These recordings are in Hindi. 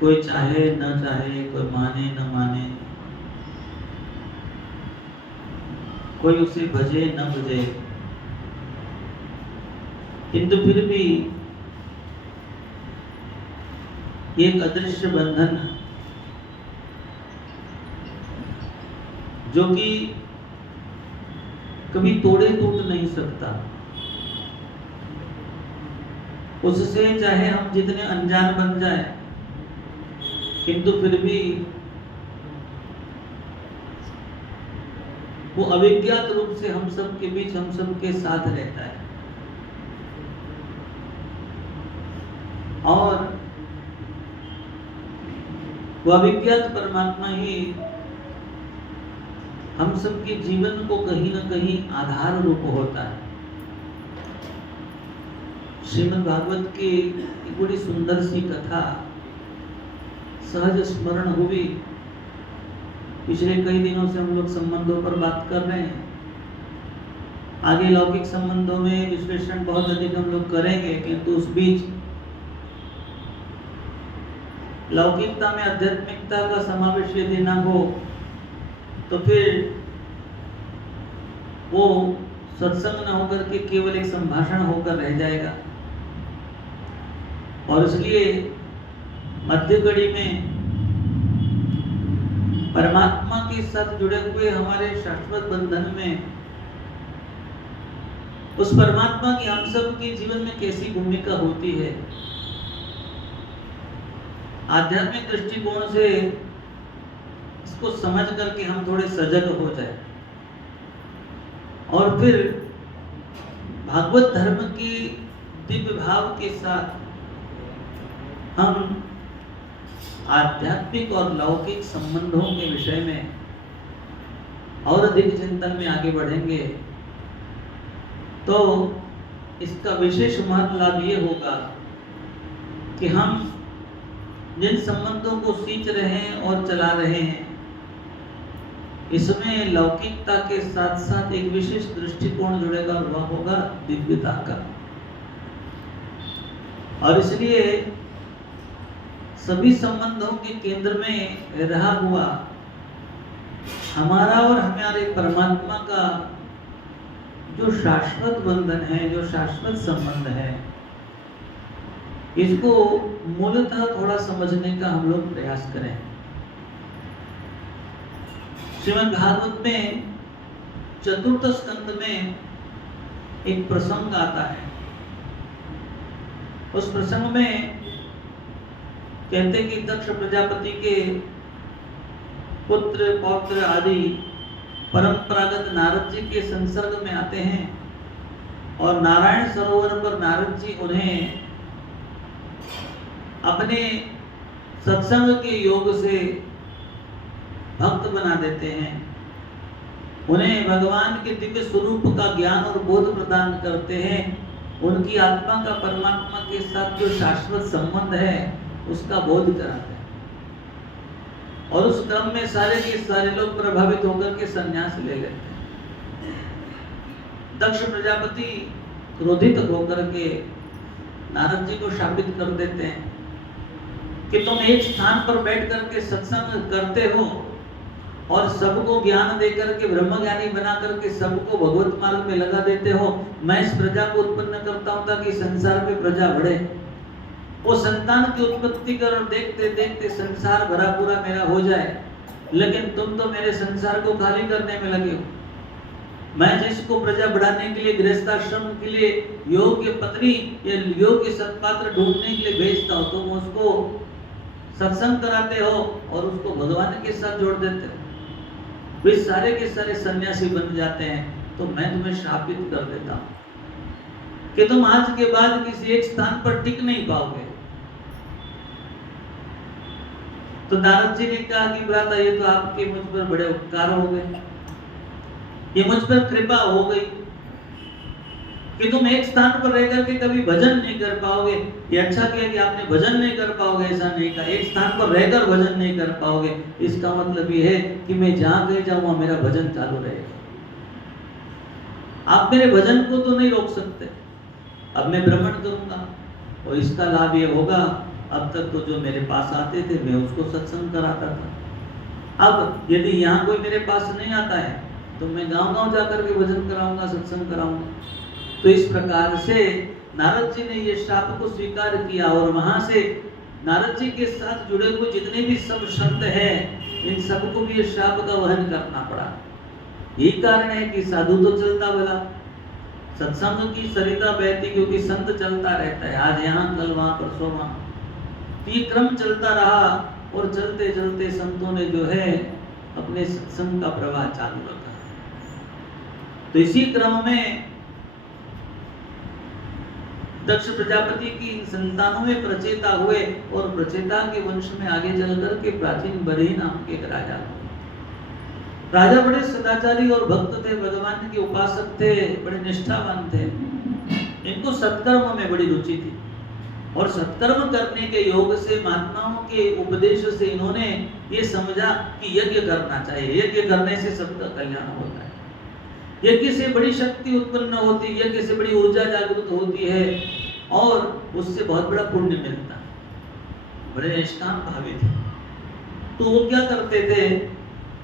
कोई चाहे न चाहे, कोई माने न माने, कोई उसे भजे न भजे, किंतु फिर भी एक अदृश्य बंधन जो कि कभी तोड़े टूट नहीं सकता, उससे चाहे हम जितने अनजान बन जाए, किंतु फिर भी वो अविज्ञात रूप से हम सब के बीच, हम सब के साथ रहता है। और वो अविज्ञात परमात्मा ही हम सब के जीवन को कहीं न कहीं आधार रूप होता है। श्रीमद् भागवत की एक बड़ी सुंदर सी कथा सहज स्मरण हुई। पिछले कई दिनों से हम लोग संबंधों पर बात कर रहे हैं। आगे लौकिक संबंधों में विश्लेषण बहुत अधिक हम लोग करेंगे, किंतु उस बीच लौकिकता में आध्यात्मिकता का समावेश यदि ना हो तो फिर वो सत्संग न होकर के केवल एक संभाषण होकर रह जाएगा। और इसलिए मध्य कड़ी में परमात्मा के साथ जुड़े हुए हमारे शाश्वत बंधन में उस परमात्मा की हम सब के जीवन में कैसी भूमिका होती है, आध्यात्मिक दृष्टिकोण से इसको समझ करके हम थोड़े सजग हो जाए और फिर भागवत धर्म की दिव्य भाव के साथ हम आध्यात्मिक और लौकिक संबंधों के विषय में और अधिक चिंतन में आगे बढ़ेंगे तो इसका विशेष महत्व लाभ ये होगा कि हम जिन संबंधों को सींच रहे हैं और चला रहे हैं, इसमें लौकिकता के साथ साथ एक विशेष दृष्टिकोण जुड़ेगा, वह होगा दिव्यता का। और इसलिए सभी संबंधों के केंद्र में रहा हुआ हमारा और हमारे परमात्मा का जो शाश्वत बंधन है, जो शाश्वत संबंध है, इसको मूलतः थोड़ा समझने का हम लोग प्रयास करें। श्रीमद् भागवत में चतुर्थ स्कंद में एक प्रसंग आता है। उस प्रसंग में कहते कि दक्ष प्रजापति के पुत्र पौत्र आदि परंपरागत नारद जी के संसर्ग में आते हैं और नारायण सरोवर पर नारद जी उन्हें अपने सत्संग के योग से भक्त बना देते हैं, उन्हें भगवान के दिव्य स्वरूप का ज्ञान और बोध प्रदान करते हैं, उनकी आत्मा का परमात्मा के साथ जो शाश्वत संबंध है उसका बोध कराते हैं। और उस क्रम में सारे के सारे लोग प्रभावित होकर के संन्यास ले लेते हैं। दक्ष प्रजापति क्रोधित होकर के नारद जी को शापित कर देते हैं कि तुम एक स्थान पर बैठ करके सत्संग करते हो और सबको ज्ञान दे करके ब्रह्म ज्ञानी बना करके सबको भगवत मार्ग में लगा देते हो। मैं इस प्रजा को उत्पन्न करता हूं ताकि संसार में प्रजा बढ़े। वो संतान की उत्पत्ति कर देखते देखते संसार भरा पूरा मेरा हो जाए, लेकिन तुम तो मेरे संसार को खाली करने में लगे हो। मैं जिसको प्रजा बढ़ाने के लिए गृहस्थाश्रम के लिए योग्य पत्नी या योग्य सत्पात्र ढूंढने के लिए भेजता हो, तुम उसको सत्संग कराते हो और उसको भगवान के साथ जोड़ देते हो। वे सारे के सारे सन्यासी बन जाते हैं, तो मैं तुम्हें शापित कर देता हूं कि तुम आज के बाद किसी एक स्थान पर टिक नहीं पाओगे। तो नारद जी ने कहा कि भ्राता, ये तो आपके मुझ पर बड़े उपकार हो गए, ये मुझ पर कृपा हो गई कि तुम एक स्थान पर रह करके कभी भजन नहीं कर पाओगे। ये अच्छा किया कि आपने भजन नहीं कर पाओगे, ऐसा नहीं कहा एक स्थान पर रहकर भजन नहीं कर पाओगे। इसका मतलब ये है कि मैं जहां कहीं जाऊं वहां मेरा भजन चालू रहेगा। आप मेरे भजन को तो नहीं रोक सकते। अब मैं भ्रमण करूंगा और इसका लाभ ये होगा अब तक तो जो मेरे पास आते थे मैं उसको सत्संग कराता था। अब यदि यहाँ कोई मेरे पास नहीं आता है तो मैं गांव-गांव जाकर के भजन कराऊंगा, सत्संग कराऊंगा। तो इस प्रकार से नारद जी ने ये श्राप को स्वीकार किया और वहां से नारद जी के साथ जुड़े हुए जितने भी सब संत हैं इन सबको भी ये श्राप का वहन करना पड़ा। यही कारण है कि साधु तो चलता भला, सत्संग की सरिता बहती क्योंकि संत चलता रहता है, आज यहाँ कल वहां परसों वहां, तो ये क्रम चलता रहा और चलते चलते संतों ने जो है अपने सत्संग का प्रवाह चालू रखा। तो इसी क्रम में दक्ष प्रजापति की संतानों में प्रचेता हुए और प्रचेता के वंश में आगे चलकर के प्राचीन बरही नाम के एक राजा। राजा बड़े सदाचारी और भक्त थे, भगवान के उपासक थे, बड़े निष्ठावान थे। इनको सत्कर्म में बड़ी रुचि थी और सत्कर्म करने के योग से, महात्माओं के उपदेश से इन्होंने ये समझा कि यज्ञ करना चाहिए, यज्ञ करने से सबका कल्याण होता है, यज्ञ से बड़ी शक्ति उत्पन्न होती है, यज्ञ से बड़ी ऊर्जा जागृत होती है और उससे बहुत बड़ा पुण्य मिलता है। बड़े निष्काम भावी थे, तो वो क्या करते थे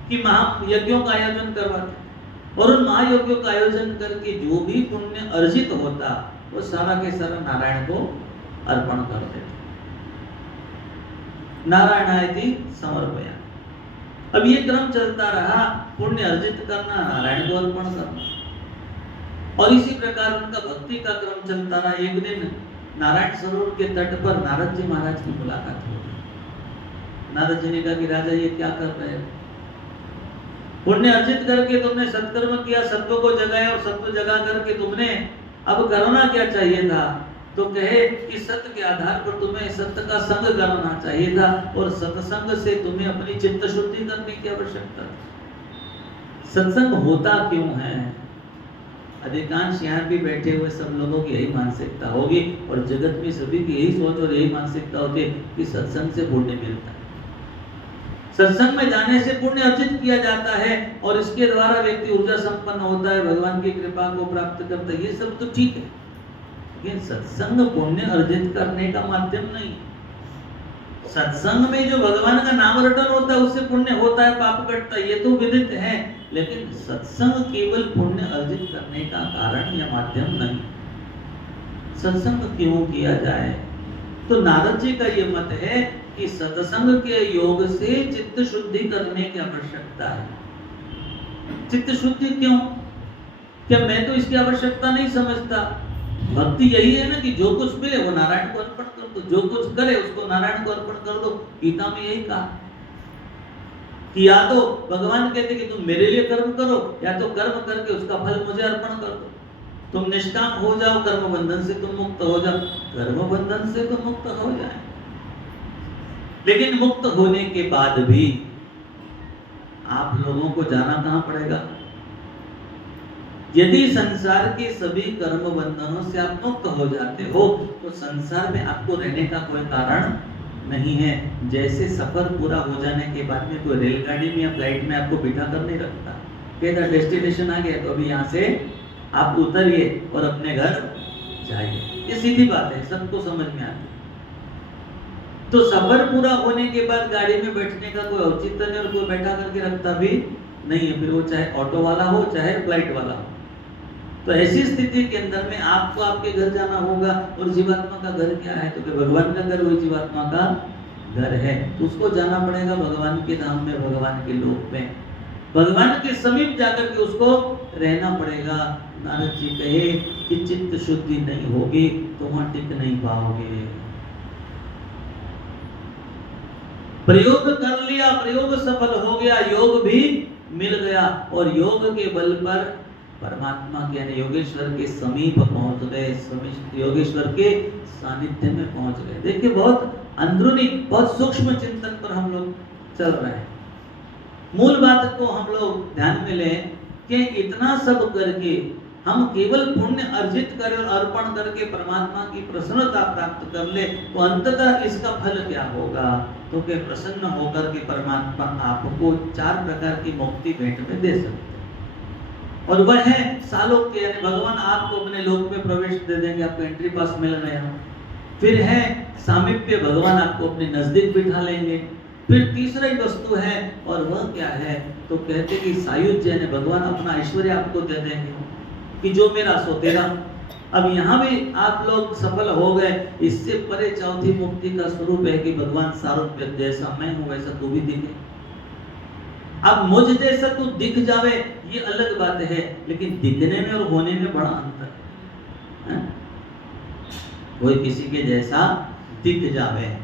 कि महायज्ञों का आयोजन करवाते और उन महायज्ञों का आयोजन करके जो भी पुण्य अर्जित होता वो सारा के सारा नारायण को अर्पण कर देते। नारायणायति समर्पया। अब ये क्रम चलता रहा, पुण्य अर्जित करना, नारायण को अर्पण करना, और इसी प्रकार उनका भक्ति का क्रम चलता रहा। एक दिन नारायण सरोवर के तट पर नारद जी महाराज की मुलाकात हो गई। नारद जी ने कहा कि राजा ये क्या कर रहे हो? पुण्य अर्जित करके तुमने सत्कर्म किया, सत्व को जगाया और सत्व जगा करके तुमने अब करना क्या चाहिए था? तो कहे कि सत्य के आधार पर तुम्हें सत्य का संग करना चाहिए था और सत्संग से तुम्हें अपनी चित्त शुद्धि करने की आवश्यकता थी। सत्संग होता क्यों है? अधिकांश यहाँ भी बैठे हुए सब लोगों की यही मानसिकता होगी और जगत में सभी की यही सोच और यही मानसिकता होती है कि सत्संग से पुण्य मिलता है, सत्संग में जाने से पुण्य अर्जित किया जाता है और इसके द्वारा व्यक्ति ऊर्जा संपन्न होता है, भगवान की कृपा को प्राप्त करता है। ये सब तो ठीक है, लेकिन सत्संग पुण्य अर्जित करने का माध्यम नहीं। सत्संग में जो भगवान का नाम रटन होता है उससे पुण्य होता है, पाप कटता है, ये तो विदित है, लेकिन सत्संग केवल पुण्य अर्जित करने का कारण या माध्यम नहीं। सत्संग क्यों किया जाए? तो नारद जी का ये मत है कि सत्संग के योग से चित्त शुद्धि करने की आवश्यकता है। चित्त शुद्धि क्यों? क्या मैं तो इसकी आवश्यकता नहीं समझता? भक्ति यही है ना कि जो कुछ मिले वो नारायण को अर्पण कर दो, जो कुछ करे उसको नारायण को अर्पण कर दो। गीता में यही कहा कि या तो भगवान कहते कि तुम मेरे लिए कर्म करो या तो कर्म करके उसका फल मुझे अर्पण कर दो। तुम निष्काम हो जाओ, कर्म बंधन से तुम मुक्त हो जाओ, कर्म बंधन से तुम मुक्त हो जाए। लेकिन मुक्त होने के बाद भी आप लोगों को जाना कहां पड़ेगा? यदि संसार के सभी कर्म बंधनों से आप मुक्त हो जाते हो तो संसार में आपको रहने का कोई कारण नहीं है। जैसे सफर पूरा हो जाने के बाद में कोई रेलगाड़ी में या फ्लाइट में आपको बिठा कर नहीं रखता, कहता डेस्टिनेशन आ गया तो अभी यहाँ से आप उतरिए और अपने घर जाइए। ये सीधी बात है, सबको समझ में आती है। तो सफर पूरा होने के बाद गाड़ी में बैठने का कोई औचित्य नहीं और कोई बैठा करके रखता भी नहीं है, फिर वो चाहे ऑटो वाला हो चाहे फ्लाइट वाला हो। तो ऐसी स्थिति के अंदर में आपको आपके घर जाना होगा और जीवात्मा का घर क्या है? तो भगवान का घर वही जीवात्मा का घर है, तो उसको जाना पड़ेगा भगवान के धाम में, भगवान के लोक में, भगवान के समीप जाकर के उसको रहना पड़ेगा। नारद जी कहे कि चित्त शुद्धि नहीं होगी तो वहां टिक नहीं पाओगे। प्रयोग कर लिया, प्रयोग सफल हो गया, योग भी मिल गया और योग के बल पर परमात्मा के यानी योगेश्वर के समीप पहुंच गए, योगेश्वर के सानिध्य में पहुंच गए। देखिए बहुत अंदरूनी, बहुत सूक्ष्म चिंतन पर हम लोग चल रहे हैं। मूल बात को हम लोग ध्यान में लें कि इतना सब करके हम केवल पुण्य अर्जित करें और अर्पण करके परमात्मा की प्रसन्नता प्राप्त कर ले तो अंततः इसका फल क्या होगा? तो कि प्रसन्न होकर के परमात्मा आपको 4 प्रकार की मुक्ति भेंट में दे सकते हैं और वह है सालोक के, यानी भगवान आपको अपने लोक में प्रवेश दे देंगे, आपको एंट्री पास मिल रहे हैं। फिर है सामीप्य, भगवान आपको अपने नजदीक बिठा लेंगे। फिर तीसरा ही वस्तु है, और वह क्या है, तो कहते कि सायुज्य ने भगवान अपना ऐश्वर्य आपको दे देंगे कि जो मेरा सो तेरा। अब यहाँ भी आप लोग सफल हो गए। इससे परे चौथी मुक्ति का स्वरूप है कि भगवान सारूप्य, जैसा मैं हूँ वैसा तू भी दिखे। अब मुझ जैसा तू दिख जावे ये अलग बात है, लेकिन दिखने में और होने में बड़ा अंतर है। कोई किसी के जैसा दिख जावे,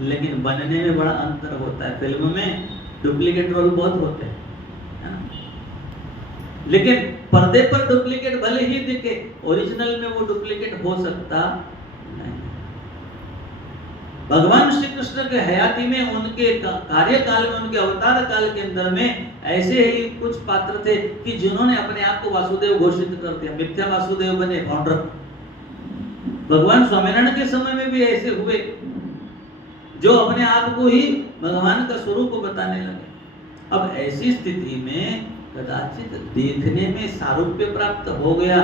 लेकिन बनने में बड़ा अंतर होता है। फिल्म में डुप्लीकेट रोल बहुत होते हैं, लेकिन पर्दे पर डुप्लीकेट भले ही दिखे, ओरिजिनल में वो डुप्लीकेट हो सकता नहीं। भगवान श्री कृष्ण के हयाती में, उनके कार्यकाल में, उनके अवतार काल के अंदर में ऐसे ही कुछ पात्र थे कि जिन्होंने अपने आप को वासुदेव घोषित कर दिया, मिथ्या वासुदेव बने फाउंडर। भगवान स्वामिनारायण के समय में भी ऐसे हुए जो अपने आप को ही भगवान का स्वरूप बताने लगे। अब ऐसी स्थिति में कदाचित देखने में सारूप्य प्राप्त हो गया,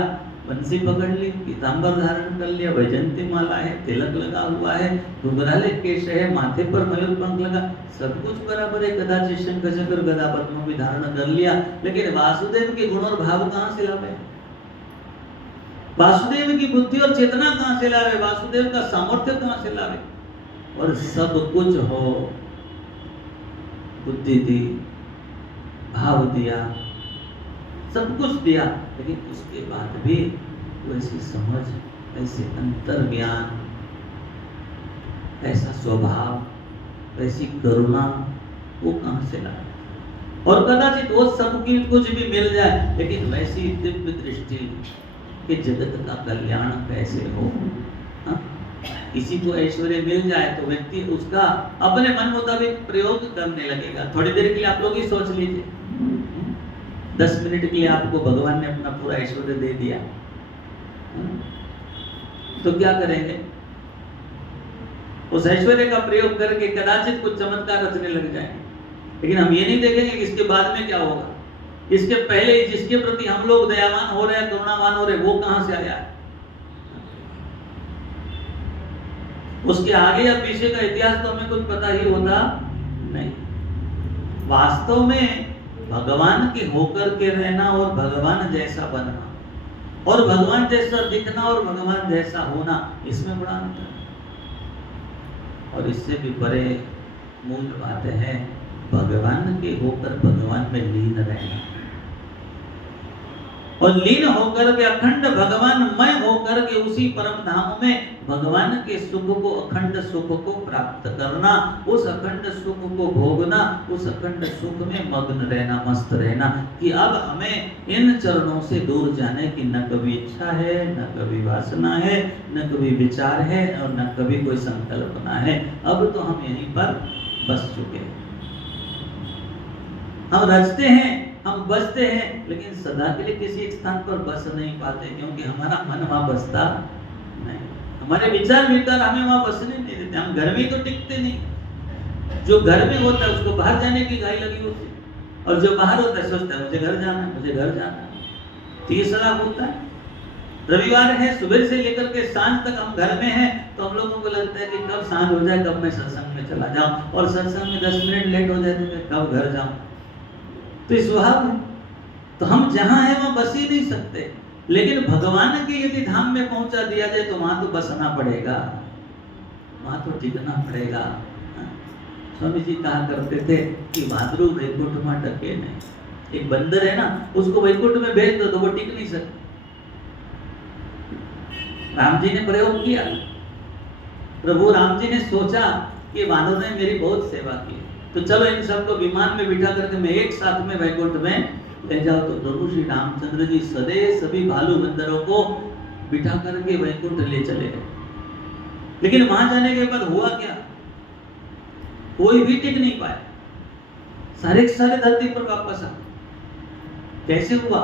बंसी पकड़ ली, पीतांबर धारण कर लिया, वैजंती माला है, तिलक लगा हुआ है, घुंघराले केश है, माथे पर मयूर पंख लगा, सब कुछ बराबर है। कदाचित शंख चक्र गदा पद्म भी धारण कर लिया, लेकिन वासुदेव के गुण और भाव कहाँ से लावे? वासुदेव की बुद्धि और चेतना कहाँ से लावे? वासुदेव का सामर्थ्य कहाँ से लावे? और सब कुछ हो, बुद्धि दी, भाव दिया, सब कुछ दिया, लेकिन उसके बाद भी वैसी समझ, ऐसे अंतर ज्ञान, ऐसा स्वभाव, वैसी करुणा वो कहाँ से लाए? और कदाचित वो सब कुछ भी मिल जाए, लेकिन वैसी दिव्य दृष्टि कि जगत का कल्याण कैसे हो। किसी को ऐश्वर्य मिल जाए तो व्यक्ति उसका अपने मन मुताबिक प्रयोग करने लगेगा। थोड़ी देर के लिए आप लोग ही सोच लीजिए, 10 मिनट के लिए आपको भगवान ने अपना पूरा ऐश्वर्य दे दिया, तो क्या करेंगे? उस ऐश्वर्य का प्रयोग करके कदाचित कुछ चमत्कार रचने लग जाएंगे, लेकिन हम ये नहीं देखेंगे कि इसके बाद में क्या होगा। इसके पहले जिसके प्रति हम लोग दयावान हो रहे हैं, करुणावान हो रहे हैं, वो कहां से आया है? उसके आगे या पीछे का इतिहास तो हमें कुछ पता ही होता नहीं। वास्तव में भगवान के होकर के रहना और भगवान जैसा बनना और भगवान जैसा दिखना और भगवान जैसा होना, इसमें बड़ा अंतर है। और इससे भी बड़े मूल बात है भगवान के होकर भगवान में लीन रहना, और लीन होकर के अखंड भगवानमय होकर के उसी परम धाम में भगवान के सुख को, अखंड सुख को प्राप्त करना, उस अखंड सुख को भोगना, उस अखंड सुख में मग्न रहना, मस्त रहना कि अब हमें इन चरणों से दूर जाने की न कभी इच्छा है, न कभी वासना है, न कभी विचार है और न कभी कोई संकल्पना है। अब तो हम यहीं पर बस चुके हैं। हम रचते हैं, हम बसते हैं, लेकिन सदा के लिए किसी एक स्थान पर बस नहीं पाते, क्योंकि हमारा मन वहां बसता नहीं, हमारे विचार विकार हमें वहां बसने नहीं देते। हम घर में तो टिकते नहीं। जो घर में होता है उसको बाहर जाने की घाई लगी होती है, और जो बाहर होता है सोचता है मुझे घर जाना है, मुझे घर जाना है। तीसरा होता है रविवार है, सुबह से लेकर के सांझ तक हम घर में हैं, तो हम लोगों को लगता है कि कब सांझ हो जाए, कब मैं सत्संग में चला जाऊं, और सत्संग में 10 मिनट लेट हो जाए तो मैं कब घर जाऊं। तो इस स्वभाव है, तो हम जहां हैं वहां बस ही नहीं सकते। लेकिन भगवान के यदि धाम में पहुंचा दिया जाए तो वहां तो बसना पड़ेगा, वहां तो टिकना पड़ेगा। स्वामी जी कहा करते थे कि भाद्रू वैकुंठ में टके नहीं। एक बंदर है ना, उसको वैकुंठ में भेज दो तो वो टिक नहीं सकता। राम जी ने प्रयोग किया, प्रभु राम जी ने सोचा कि वानरों ने मेरी बहुत सेवा की, तो चलो इन सबको विमान में बिठा करके मैं एक साथ में वैकुंठ में ले जाओ। तो प्रभु श्री रामचंद्र जी सदैव सभी भालू बंदरों को बिठा करके वैकुंठ ले चले गए। लेकिन वहां जाने के बाद हुआ क्या? कोई भी टिक नहीं पाया, सारे सारे धरती पर वापस आ। कैसे हुआ?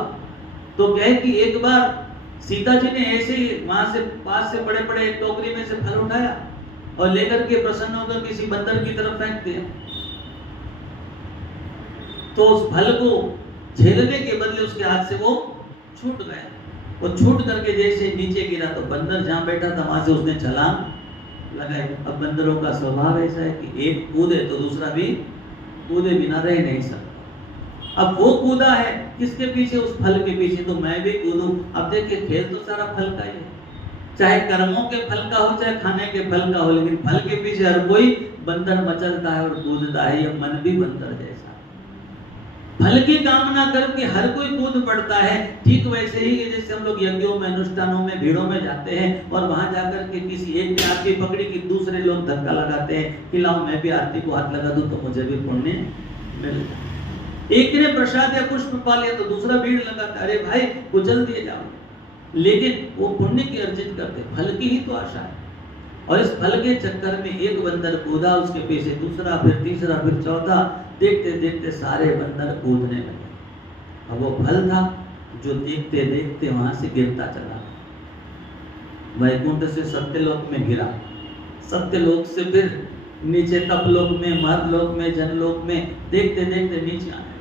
तो क्या है कि एक बार सीता जी ने ऐसे ही वहां से पास से बड़े बड़े टोकरी में से फल उठाया और लेकर के प्रसन्न होकर किसी बंदर की तरफ फेंक दिया। तो उस फल को झेलने के बदले उसके हाथ से वो छूट गया, वो छूट करके जैसे नीचे गिरा तो बंदर जहां बैठा था वहां से उसने छलांग लगाए। अब बंदरों का स्वभाव ऐसा है कि एक कूदे तो दूसरा भी कूदे बिना रह नहीं सकता। अब वो कूदा है किसके पीछे? उस फल के पीछे, तो मैं भी कूदूं। अब देखिए खेल तो सारा फल का ही है, चाहे कर्मों के फल का हो चाहे खाने के फल का हो, लेकिन फल के पीछे हर कोई बंदर मचलता है और कूदता है। ये मन भी बंदर जैसा, फल की कामना करके हर कोई कूद पड़ता है। ठीक वैसे ही जैसे हम लोग यज्ञों में, अनुष्ठानों में, भीड़ों में जाते हैं और वहां जाकर के किसी एक ने आरती पकड़ी कि दूसरे लोग धक्का लगाते हैं कि लाओ मैं भी आरती को हाथ लगा दूं तो मुझे भी पुण्य मिल जाए। एक ने प्रसाद या पुष्प पा लिया तो दूसरा भीड़ लगाता, अरे भाई कुचल दिए जाओ, लेकिन वो पुण्य की अर्जित करते, फल की ही तो आशा है। और इस फल के चक्कर में एक बंदर कूदा, उसके पीछे दूसरा, फिर तीसरा, फिर चौथा, देखते देखते सारे बंदर कूदने लगे। अब वो फल था जो देखते देखते वहां से गिरता चला, वैकुंठ से सत्यलोक में गिरा, सत्यलोक से फिर नीचे तपलोक में, मर्तलोक में, जनलोक में, देखते देखते नीचे आने,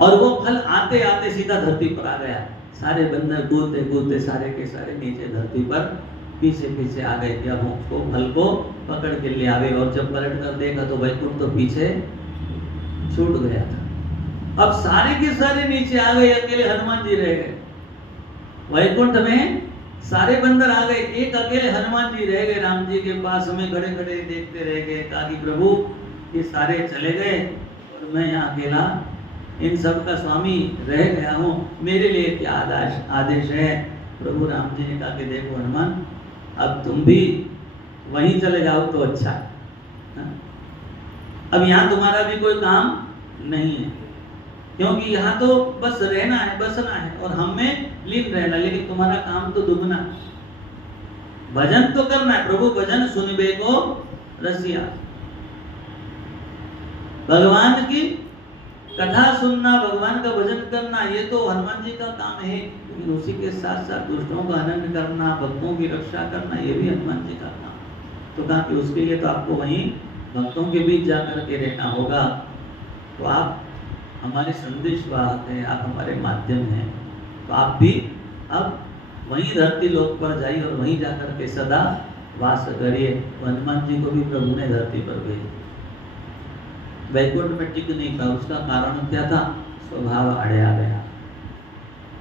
और वो फल आते आते सीधा धरती पर आ गया। सारे बंदर कूदते कूदते सारे के सारे नीचे धरती पर पीछे पीछे आ गए कि अब उसको फल को पकड़ के ले आवे। और जब पलट कर देखा तो वैकुंठ तो पीछे छूट गया था। अब सारे के सारे नीचे आ गए, अकेले हनुमान जी रह गए। वैकुंठ में सारे बंदर आ गए, एक अकेले हनुमान जी रह गए। राम जी के पास हमें खड़े खड़े देखते रह गए, कहा कि प्रभु ये सारे चले गए और मैं यहाँ अकेला इन सब का स्वामी रह गया हूँ, मेरे लिए क्या आदेश है? प्रभु राम जी ने कहा कि देखो हनुमान, अब तुम भी वहीं चले जाओ तो अच्छा है। अब यहाँ तुम्हारा भी कोई काम नहीं है, क्योंकि यहाँ तो बस रहना है, बसना है और हम में लीन रहना, लेकिन तुम्हारा काम तो दुगना, भजन तो करना है। प्रभु भजन सुनबे को रसिया, भगवान की कथा सुनना, भगवान का भजन करना, ये तो हनुमान जी का काम है। लेकिन उसी के साथ साथ दुष्टों का हनन करना, भक्तों की रक्षा करना, ये भी हनुमान जी का काम। तो कहा कि उसके लिए तो आपको वहीं भक्तों के बीच जाकर के रहना होगा। तो आप हमारे संदेश वाहक हैं, आप हमारे माध्यम हैं, तो आप भी अब वहीं धरती लोक पर जाइए और वहीं जाकर के सदा वास करिए। तो हनुमान जी को भी प्रभु ने धरती पर भेजा, वैकुंठ में टिक नहीं था। उसका कारण क्या था? स्वभाव अड़े आ गया,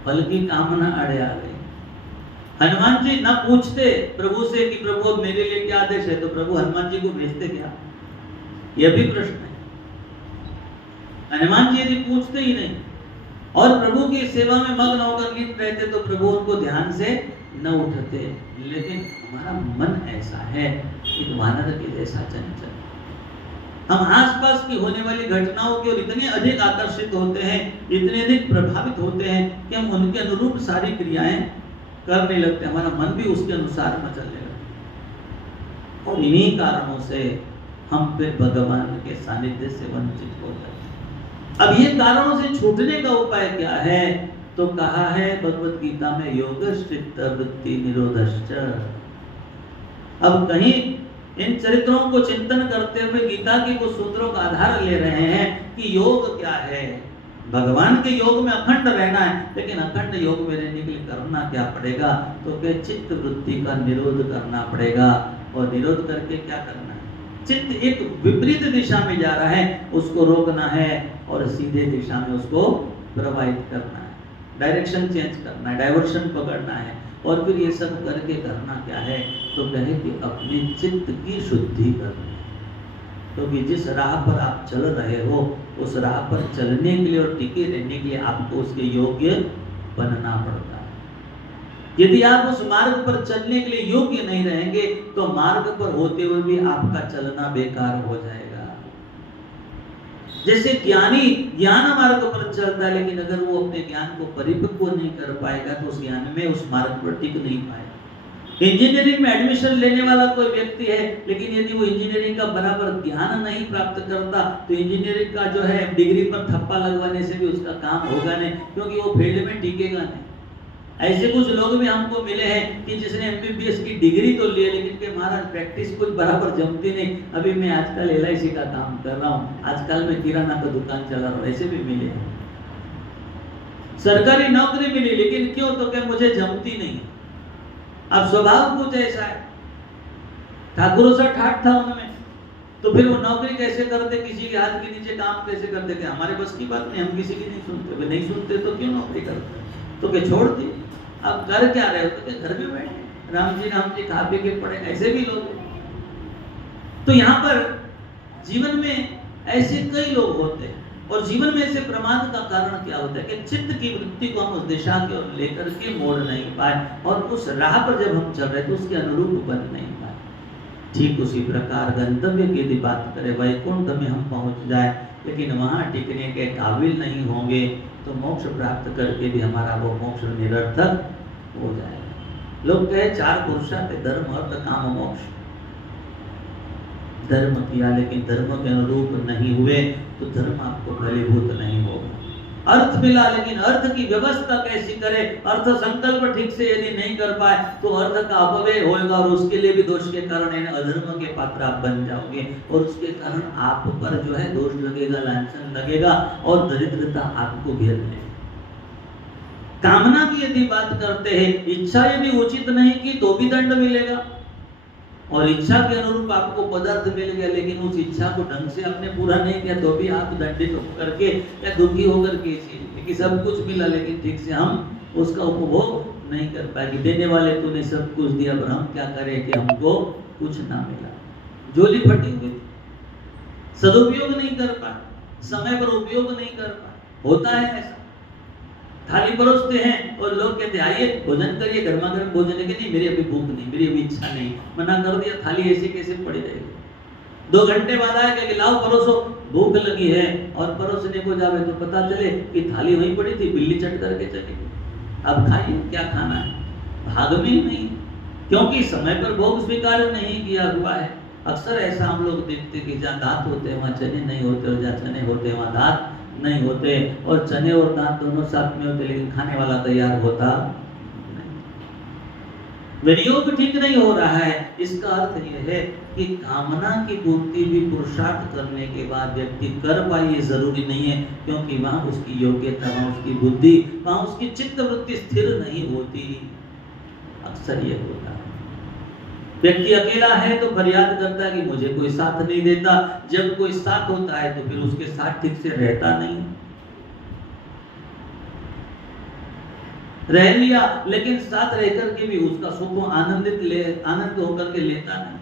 फल की कामना अड़े आ गई। हनुमान जी ना पूछते प्रभु से कि प्रभु मेरे लिए क्या आदेश है, तो प्रभु हनुमान जी को भेजते क्या? यह भी प्रश्न है। हनुमान जी यदि पूछते ही नहीं और प्रभु की सेवा में मग्न होकर लीन रहते तो प्रभु उनको ध्यान से न उठते। लेकिन हमारा मन ऐसा है, एक वानर के जैसा चंचल, हम आसपास की होने वाली घटनाओं की ओर इतने अधिक आकर्षित होते हैं, इतने अधिक प्रभावित होते हैं कि हम उनके अनुरूप सारी क्रियाएं करने लगते हैं, हमारा मन भी उसके अनुसार मचलने लगता है। और इन्हीं कारणों से हम फिर भगवान के सानिध्य से वंचित हो जाते हैं। अब ये कारणों से छूटने का उपाय क्या है? तो कहा है भगवत गीता में, योगश्चित्त वृत्ति निरोधश्च। अब कहीं इन चरित्रों को चिंतन करते हुए गीता के कुछ सूत्रों का आधार ले रहे हैं कि योग क्या है। भगवान के योग में अखंड रहना है, लेकिन अखंड योग में रहने के लिए करना क्या पड़ेगा? तो क्या चित्त वृत्ति का निरोध करना पड़ेगा। और निरोध करके क्या करना है? चित्त एक विपरीत दिशा में जा रहा है, उसको रोकना है और सीधे दिशा में उसको प्रवाहित करना है, डायरेक्शन चेंज करना है, डाइवर्शन पकड़ना है। और फिर ये सब करके करना क्या है? तो कहे कि अपने चित्त की शुद्धि करनी है। क्योंकि जिस राह पर आप चल रहे हो, उस राह पर चलने के लिए और टिके रहने के लिए आपको उसके योग्य बनना पड़ता है। यदि आप उस मार्ग पर चलने के लिए योग्य नहीं रहेंगे तो मार्ग पर होते हुए भी आपका चलना बेकार हो जाएगा। जैसे ज्ञानी ज्ञान मार्ग पर चलता है, लेकिन अगर वो अपने ज्ञान को परिपक्व नहीं कर पाएगा तो उस ज्ञान में, उस मार्ग पर टिक नहीं पाएगा। इंजीनियरिंग में एडमिशन लेने वाला कोई व्यक्ति है, लेकिन यदि वो इंजीनियरिंग का बराबर ज्ञान नहीं प्राप्त करता तो इंजीनियरिंग का जो है डिग्री पर ठप्पा लगवाने से भी उसका काम होगा नहीं, क्योंकि वो फील्ड में टिकेगा नहीं। ऐसे कुछ लोग भी हमको मिले हैं कि जिसने एमबीबीएस की डिग्री तो ली है, लेकिन के महाराज प्रैक्टिस कुछ बराबर जमती नहीं। अभी मैं आजकल LIC का काम कर रहा हूँ, आजकल मैं किराना का दुकान चला रहा हूँ, ऐसे भी मिले हैं। सरकारी नौकरी मिली, लेकिन क्यों? तो क्या मुझे जमती नहीं। अब स्वभाव कुछ ऐसा है। ठाकुरों से ठाठ था उनमें, तो फिर वो नौकरी कैसे करते, किसी के हाथ के नीचे काम कैसे करते? कि हमारे बस की बात नहीं, हम किसी की नहीं सुनते। वे नहीं सुनते तो क्यों नौकरी करते? तो क्या छोड़ दी? अब कर क्या रहे हो? तो क्या घर में बैठे राम जी खा पी के पड़े, ऐसे भी लोग हैं। तो यहाँ पर जीवन में ऐसे कई लोग होते हैं, और जीवन में ऐसे प्रमाद का कारण क्या होता है कि चित्त की वृत्ति को हम उस दिशा की ओर लेकर के मोड़ नहीं पाए, और उस राह पर जब हम चल रहे तो उसके अनुरूप बन नहीं पाए। ठीक उसी प्रकार गंतव्य की यदि बात करें, वैकुंठ में हम पहुंच जाए लेकिन वहां टिकने के काबिल नहीं होंगे तो मोक्ष प्राप्त करके भी हमारा वो मोक्ष निरर्थक हो जाएगा। लोग कहे 4 पुरुषार्थ, धर्म अर्थ काम मोक्ष। धर्म किया लेकिन धर्म के अनुरूप नहीं हुए तो धर्म आपको फलीभूत नहीं होगा। अर्थ मिला लेकिन अर्थ की व्यवस्था कैसी करे, अर्थ संकल्प ठीक से यदि नहीं कर पाए तो अर्थ का अपव्यय होगा, और उसके लिए भी दोष के कारण अधर्म के पात्र आप बन जाओगे, और उसके कारण आप पर जो है दोष लगेगा, लांछन लगेगा, और दरिद्रता आपको घेर लेगी। कामना की यदि बात करते हैं, इच्छा यदि उचित नहीं की तो भी दंड मिलेगा, और इच्छा के अनुरूप आपको पदार्थ मिल गया लेकिन उस इच्छा को ढंग से आपने पूरा नहीं किया तो भी आप दंडित होकर के या दुखी होकर के कि सब कुछ मिला लेकिन ठीक से हम उसका उपभोग नहीं कर पाएंगे। देने वाले तूने सब कुछ दिया, पर हम क्या करें कि हमको कुछ ना मिला। झोली फटी हुई, सदुपयोग नहीं कर पाए, समय पर उपयोग नहीं कर पाए। होता है ऐसा, थाली परोसते हैं और लोग कहते हैं आइए भोजन करिए, गर्मा गर्म भोजन है कि नहीं, मेरी अभी भूख नहीं, मेरी अभी इच्छा नहीं, मना कर दिया, थाली ऐसे कैसे पड़ी रहेगी। 2 घंटे बाद आया कि लाओ परोसो, भूख लगी है, और परोसने को जावे तो पता चले कि थाली वहीं पड़ी थी, बिल्ली चट करके चली गई। अब खाइए, क्या खाना है? भाग में ही नहीं, क्योंकि समय पर भोग स्वीकार नहीं किया हुआ है। अक्सर ऐसा हम लोग देखते कि जहाँ दांत होते हैं वहाँ चने नहीं होते, और जहाँ चने होते हैं वहाँ दांत नहीं होते, और चने और दांत दोनों साथ में होते लेकिन खाने वाला तैयार होता नहीं। विनियोग ठीक नहीं हो रहा है। इसका अर्थ यह है कि कामना की पूर्ति भी पुरुषार्थ करने के बाद व्यक्ति कर पाए, ये जरूरी नहीं है, क्योंकि वहां उसकी योग्यता, वहां उसकी बुद्धि, वहां उसकी चित्त वृत्ति स्थिर नहीं होती। अक्सर ये होता है, व्यक्ति अकेला है तो फरियाद करता है कि मुझे कोई साथ नहीं देता, जब कोई साथ होता है तो फिर उसके साथ ठीक से रहता नहीं। रह लिया लेकिन साथ रह करके भी उसका सुख आनंद होकर के लेता नहीं।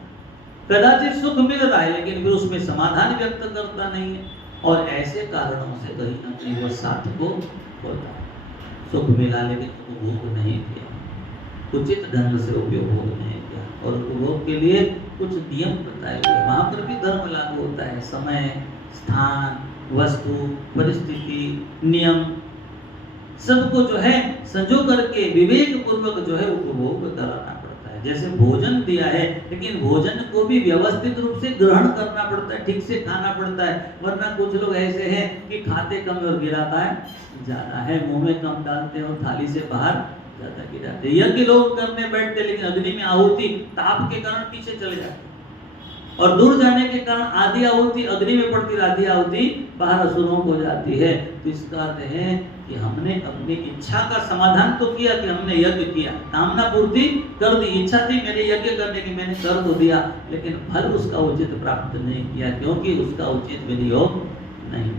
कदाचित सुख मिल रहा है लेकिन फिर उसमें समाधान व्यक्त करता नहीं है, और ऐसे कारणों से कहीं ना कहीं वो साथ को खोता है। सुख मिला लेकिन उपभोग नहीं किया, उचित ढंग से उपयोग नहीं किया, और उपभोग के लिए कुछ नियम बताए हुए, वहां पर भी धर्म लागू होता है। समय, स्थान, वस्तु, परिस्थिति, नियम सबको जो है संजो करके विवेक पूर्वक जो है उपभोग कराना पड़ता है। जैसे भोजन दिया है लेकिन भोजन को भी व्यवस्थित रूप से ग्रहण करना पड़ता है, ठीक से खाना पड़ता है, वरना कुछ लोग ऐसे हैं कि खाते कम और गिराता है ज्यादा है, मुंह में कम डालते हैं और थाली से बाहर ज्यादा गिराते। यज्ञ लोग करने बैठते लेकिन अग्नि में आहुति ताप के कारण पीछे चले जाते, और दूर जाने के कारण आधी आहुति अग्नि में पड़ती, आधी आहुति बाहर असुरों को जाती है। तो इसका अर्थ है कि हमने अपनी इच्छा का समाधान तो किया, कि हमने यज्ञ किया, कामना पूर्ति कर दी, इच्छा थी मेरे यज्ञ करने की, मैंने कर तो दिया, लेकिन फल उसका उचित प्राप्त नहीं किया, क्योंकि उसका उचित विनियोग नहीं।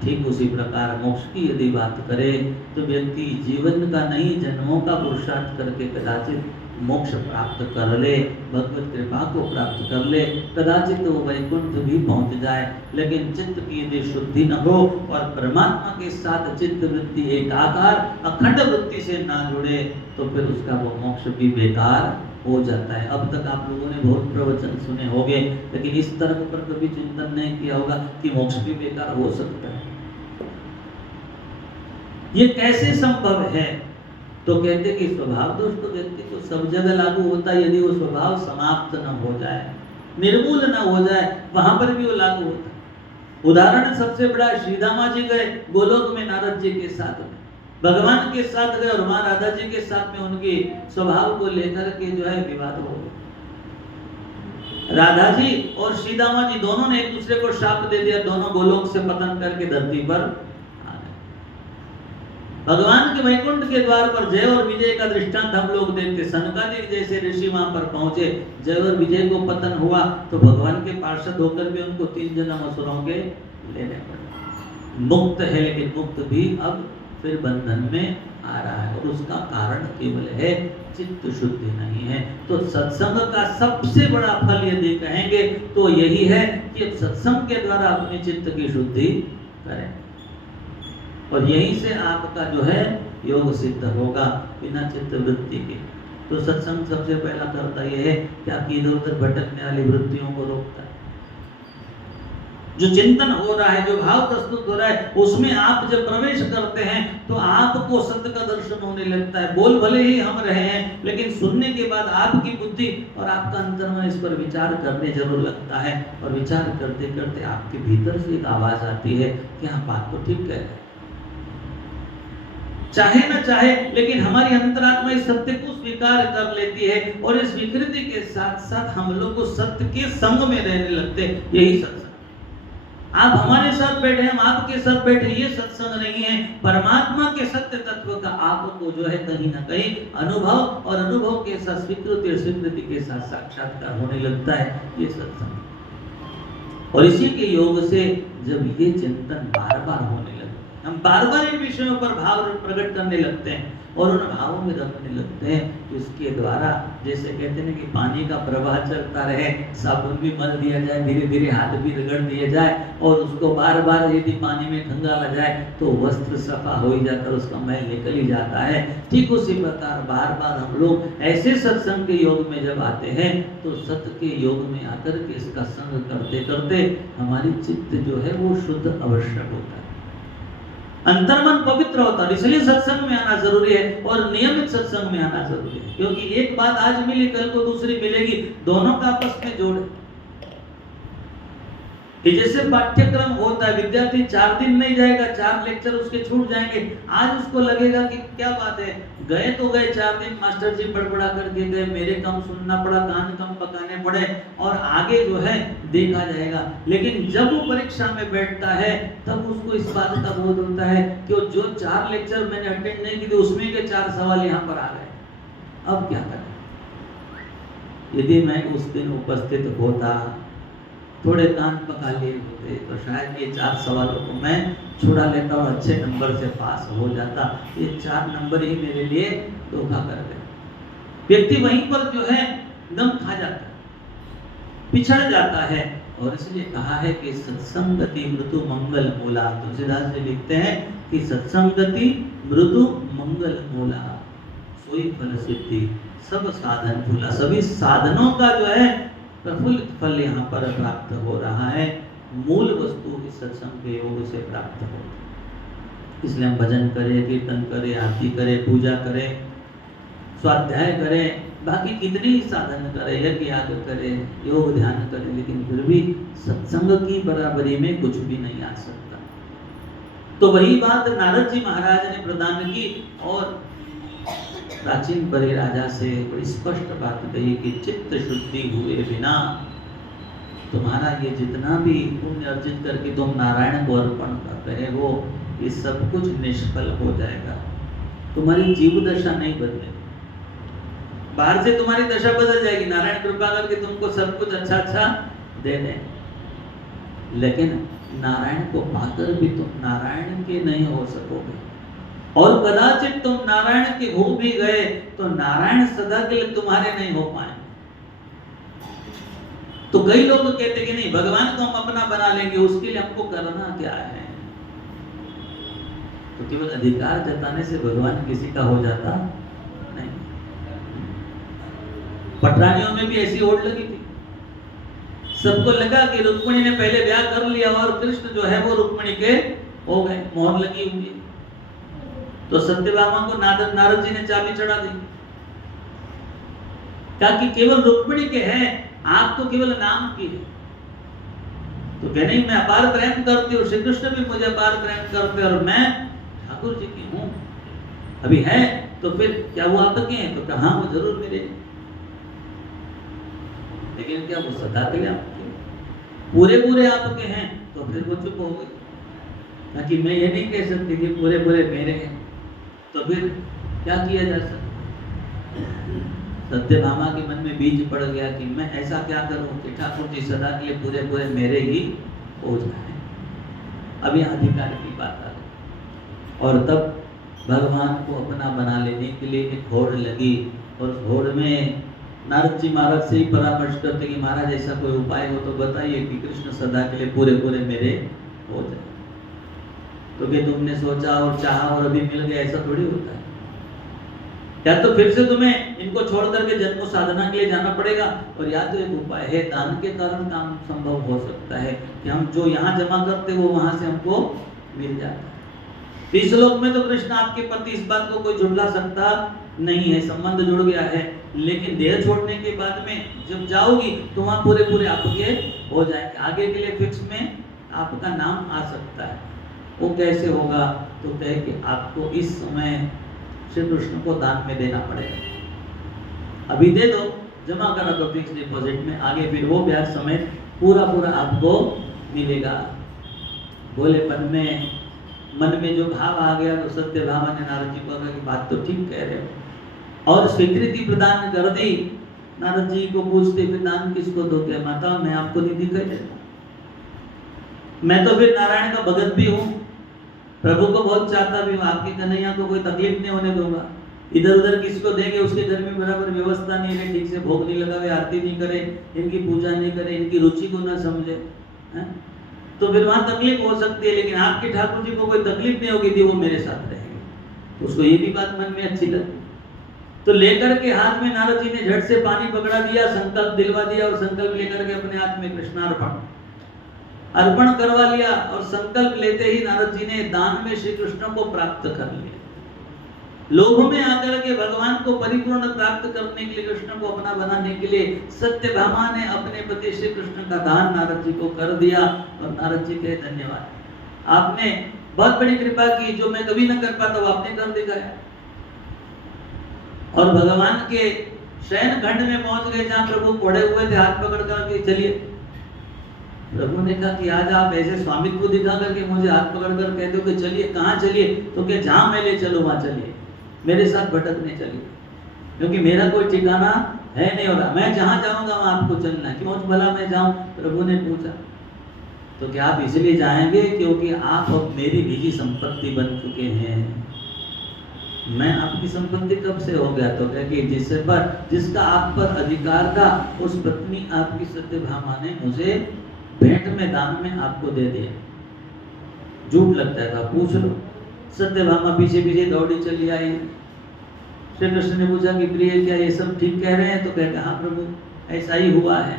ठीक उसी प्रकार मोक्ष की यदि बात करें तो व्यक्ति जीवन का नहीं जन्मों का पुरुषार्थ करके कदाचित मोक्ष प्राप्त कर ले, भगवत कृपा को प्राप्त कर ले, कदाचित वो वैकुंठ भी पहुंच जाए, लेकिन चित्त की यदि शुद्धि न हो और परमात्मा के साथ चित्त वृत्ति एकाकार अखंड वृत्ति से ना जुड़े तो फिर उसका वो मोक्ष भी बेकार हो जाता है। अब तक आप लोगों ने बहुत प्रवचन सुने होंगे, लेकिन इस तरह पर कभी चिंतन नहीं किया होगा कि मोक्ष भी बेकार हो सकता है। ये कैसे संभव है? तो कहते कि स्वभाव दोष तो व्यक्ति को सब जगह लागू होता है, यदि वो स्वभाव समाप्त न हो जाए, निर्मूल न हो जाए, वहां पर भी वो लागू होता है। उदाहरण सबसे बड़ा, श्री दामा जी गए गोलोक में नारद जी के साथ में, भगवान के साथ गए और मां राधा जी के साथ में उनके स्वभाव को लेकर के जो है विवाद हो गया। राधा जी और श्री दामा जी दोनों ने एक दूसरे को शाप दे दिया, दोनों गोलोक से पतन करके धरती पर आ गए। भगवान के वैकुंठ के द्वार पर जय और विजय का दृष्टांत हम लोग देखते। सनकादिक जैसे ऋषि वहां पर पहुंचे, जय और विजय को पतन हुआ तो भगवान के पार्षद होकर भी उनको 3 जन्म असुरों के लेने पड़े। मुक्त है, लेकिन मुक्त भी अब फिर बंधन में आ रहा है, और उसका कारण केवल है चित्त शुद्धि नहीं है। तो सत्संग का सबसे बड़ा फल यदि कहेंगे तो यही है कि सत्संग के द्वारा अपने चित्त की शुद्धि करें, और यहीं से आपका जो है योग सिद्ध होगा बिना चित्त वृत्ति के। तो सत्संग सबसे पहला करता यह है कि आपकी इधर उधर भटकने वाली वृत्तियों को रोकता है। जो चिंतन हो रहा है, जो भाव प्रस्तुत हो रहा है, उसमें आप जब प्रवेश करते हैं तो आपको सत्य का दर्शन होने लगता है। बोल भले ही हम रहे हैं, लेकिन सुनने के बाद आपकी बुद्धि और आपका अंतर्मन इस पर विचार करने जरूर लगता है, और विचार करते करते आपके भीतर से एक आवाज आती है कि हाँ, बात तो ठीक कह रहे हैं। चाहे ना चाहे, लेकिन हमारी अंतरात्मा इस सत्य को स्वीकार कर लेती है, और इस विकृति के साथ साथ हम लोग को सत्य के संग में रहने लगते हैं। यही सत्संग। आप हमारे साथ बैठे, हम आपके साथ बैठे, ये सत्संग नहीं है। परमात्मा के सत्य तत्व का आपको जो है कहीं ना कहीं अनुभव, और अनुभव के साथ स्वीकृति और स्वीकृति के साथ साक्षात्कार होने लगता है, ये सत्संग। और इसी के योग से जब ये चिंतन बार बार होने लगता है, हम बार बार इन विषयों पर भाव प्रकट करने लगते हैं और उन भावों में रखने लगते हैं, इसके द्वारा जैसे कहते हैं कि पानी का प्रवाह चलता रहे, साबुन भी मल दिया जाए, धीरे धीरे हाथ भी रगड़ दिए जाए, और उसको बार बार यदि पानी में खंगाला जाए तो वस्त्र सफा हो ही जाता है, उसका मैल निकल ही जाता है। ठीक उसी प्रकार बार बार हम लोग ऐसे सत्संग के योग में जब आते हैं तो सत्य के योग में आकर के इसका संग करते करते हमारी चित्त जो है वो शुद्ध आवश्यक होता है, अंतर्मन पवित्र होता है। इसलिए सत्संग में आना जरूरी है, और नियमित सत्संग में आना जरूरी है, क्योंकि एक बात आज मिली कल को दूसरी मिलेगी, दोनों का आपस में जोड़। कि जैसे पाठ्यक्रम होता है, विद्यार्थी 4 दिन नहीं जाएगा, 4 लेक्चर उसके छूट जाएंगे। आज उसको लगेगा कि क्या बात है, गए तो गए 4 दिन, मास्टर जी बड़बड़ा करके गए, मेरे कम सुनना पड़ा, कान कम पकाने पड़े, और आगे जो है देखा जाएगा। लेकिन जब वो परीक्षा में बैठता है तब उसको इस बात का बोध होता है कि वो जो 4 लेक्चर मैंने अटेंड नहीं किए उसमें के 4 सवाल यहाँ पर आ गए, अब क्या करें। यदि मैं उस दिन उपस्थित होता, थोड़े कान पका लिए होते, तो शायद ये 4 सवालों को मैं छुड़ा लेता और अच्छे नंबर से पास हो जाता। ये 4 नंबर ही मेरे लिए धोखा कर गए। व्यक्ति वहीं पर जो है दम खा जाता है, पिछड़ जाता है। और इसलिए कहा है कि सत्संगति मृदु मंगल मूला। तुलसीदास जी लिखते हैं कि सत्संगति मृदु मंगल मूला, सोई फल सिद्धि सब साधन फूला। सभी साधनों का जो है प्रफुल्लित फल यहाँ पर प्राप्त हो रहा है। मूल वस्तु इस सत्संग के योग से प्राप्त हो। इसलिए हम भजन करें, कीर्तन करें, आरती करें, पूजा करें, स्वाध्याय करें, बाकी कितने ही साधन करें, यज्ञ याग करें, योग ध्यान करें, लेकिन फिर भी सत्संग की बराबरी में कुछ भी नहीं आ सकता। तो वही बात नारद जी महाराज ने प्रदान की, और प्राचीन बड़े राजा से बड़ी स्पष्ट बात कही कि चित्त शुद्धि हुए बिना तुम्हारा ये जितना भी पुण्य अर्जित करके तुम नारायण को अर्पण कर रहे हो, ये सब कुछ निष्फल हो जाएगा। तुम्हारी जीव दशा नहीं बदलेगी, बाहर से तुम्हारी दशा बदल जाएगी, नारायण कृपा करके तुमको सब कुछ अच्छा अच्छा दे दें, लेकिन नारायण को पाकर भी तुम नारायण के नहीं हो सकोगे। और कदाचित तुम नारायण के हो भी गए तो नारायण सदा के लिए तुम्हारे नहीं हो पाए। तो कई लोग कहते कि नहीं, भगवान को हम अपना बना लेंगे, उसके लिए हमको करना क्या है। तो केवल अधिकार जताने से भगवान किसी का हो जाता नहीं। पटरानियों में भी ऐसी होड़ लगी थी, सबको लगा कि रुक्मिणी ने पहले ब्याह कर लिया और कृष्ण जो है वो रुक्मिणी के हो गए, मोहर लगी हुई। तो सत्यभामा को नारद जी ने चाबी चढ़ा दी, ताकि केवल रुक्मिणी के हैं, आप तो केवल नाम की है। तो कह नहीं, मैं अपार प्रेम करती हूँ, श्री कृष्ण भी मुझे अपार प्रेम करते, और मैं ठाकुर जी की हूँ। अभी है तो फिर क्या वो आपके हैं? तो कहा वो जरूर मेरे, लेकिन क्या वो सदा के लिए आपके पूरे पूरे आपके हैं? तो फिर वो चुप हो गई, ताकि मैं ये नहीं कह सकती कि पूरे पूरे मेरे हैं। तो फिर क्या किया जा सकता? सत्यभामा के मन में बीज पड़ गया कि मैं ऐसा क्या करूं कि ठाकुर जी सदा के लिए पूरे पूरे मेरे ही हो जाए। अब यहाँ अधिकार की बात आ गई और तब भगवान को अपना बना लेने के लिए एक होड़ लगी और होड़ में नारद जी महाराज से ही परामर्श करते कि महाराज ऐसा कोई उपाय हो तो बताइए कि कृष्ण सदा के लिए पूरे पूरे मेरे हो जाए। तो कि तुमने सोचा और चाहा और अभी मिल गया, ऐसा थोड़ी होता है। या तो फिर से तुम्हें इनको छोड़ करके जन्म साधना के लिए जाना पड़ेगा, और या तो एक उपाय है, दान के कारण काम संभव हो सकता है कि हम जो यहाँ जमा करते वो वहां से हमको मिल जाता है। इस लोक में तो कृष्ण आपके प्रति इस बात को कोई झुठला सकता नहीं है, संबंध जुड़ गया है, लेकिन देह छोड़ने के बाद में जब जाओगी तो वहां पूरे पूरे आपके हो जाएंगे। आगे के लिए फिक्स में आपका नाम आ सकता है। वो कैसे होगा? तो कहे कि आपको इस समय श्री कृष्ण को दान में देना पड़ेगा। अभी दे दो, जमा करा दो फिक्स डिपॉजिट में, आगे फिर वो ब्याज समेत पूरा पूरा आपको मिलेगा। बोलेपन में मन में जो भाव आ गया तो सत्यभामा ने नारद जी को कहा कि बात तो ठीक कह रहे हो, और स्वीकृति प्रदान कर दी। नारद जी को पूछते फिर दान किसको दोगे? माता मैं आपको नहीं दिखाई देता, मैं तो फिर नारायण का भगत भी हूँ, प्रभु को बहुत चाहता भी हूँ, आपकी कन्हैया को कोई तकलीफ नहीं होने दूंगा। इधर उधर किसको देंगे, उसके घर में बराबर व्यवस्था नहीं है, ठीक से भोग नहीं लगावे, आरती नहीं करे, इनकी पूजा नहीं करे, इनकी रुचि को ना समझे, तो फिर वहां तकलीफ हो सकती है। लेकिन आपके ठाकुर जी को कोई तकलीफ नहीं होगी थी, वो मेरे साथ रहेंगे। उसको ये भी बात मन में अच्छी लगी, तो लेकर के हाथ में नारद जी ने झट से पानी पकड़ा दिया, संकल्प दिलवा दिया और संकल्प लेकर के अपने हाथ में कृष्णार्पण अर्पण करवा लिया। और संकल्प लेते ही नारद जी ने दान में श्री कृष्ण को प्राप्त कर लिया। लोभ में आकर के भगवान को परिपूर्ण प्राप्त करने के लिए, कृष्ण को अपना बनाने के लिए सत्यभामा ने अपने पति श्री कृष्ण का दान नारद जी को कर दिया। और नारद जी के धन्यवाद, आपने बहुत बड़ी कृपा की, जो मैं कभी न कर पाता वो आपने कर दिखाया। और भगवान के शयन खंड में पहुंच गए जहां प्रभु पड़े हुए थे, हाथ पकड़ कर चलिए। प्रभु ने कहा कि आज आप ऐसे स्वामित्व दिखा करके मुझे हाथ पकड़ कर कहते हो कि चलिए, कहाँ चलिए? तो क्या जहां मैं ले चलूं वहां चलिए, मेरे साथ भटकने चलिए, क्योंकि मेरा कोई ठिकाना है नहीं हो रहा, मैं जहां जाऊंगा वहां आपको चलना है। क्यों भला मैं जाऊं? प्रभु ने पूछा। तो क्या आप इसलिए जाएंगे क्योंकि आप अब मेरी निजी संपत्ति बन चुके हैं। मैं आपकी संपत्ति कब से हो गया? तो क्या कि जिसका आप पर अधिकार था, उस पत्नी आपकी सत्यभामा ने मुझे भेंट में, दान में आपको दे दिया। झूठ लगता था, पूछ लो। सत्यभामा पीछे पीछे दौड़ी चली आई। श्री कृष्ण ने पूछा कि प्रिय क्या ये सब ठीक कह रहे हैं? तो कहते हाँ प्रभु ऐसा ही हुआ है,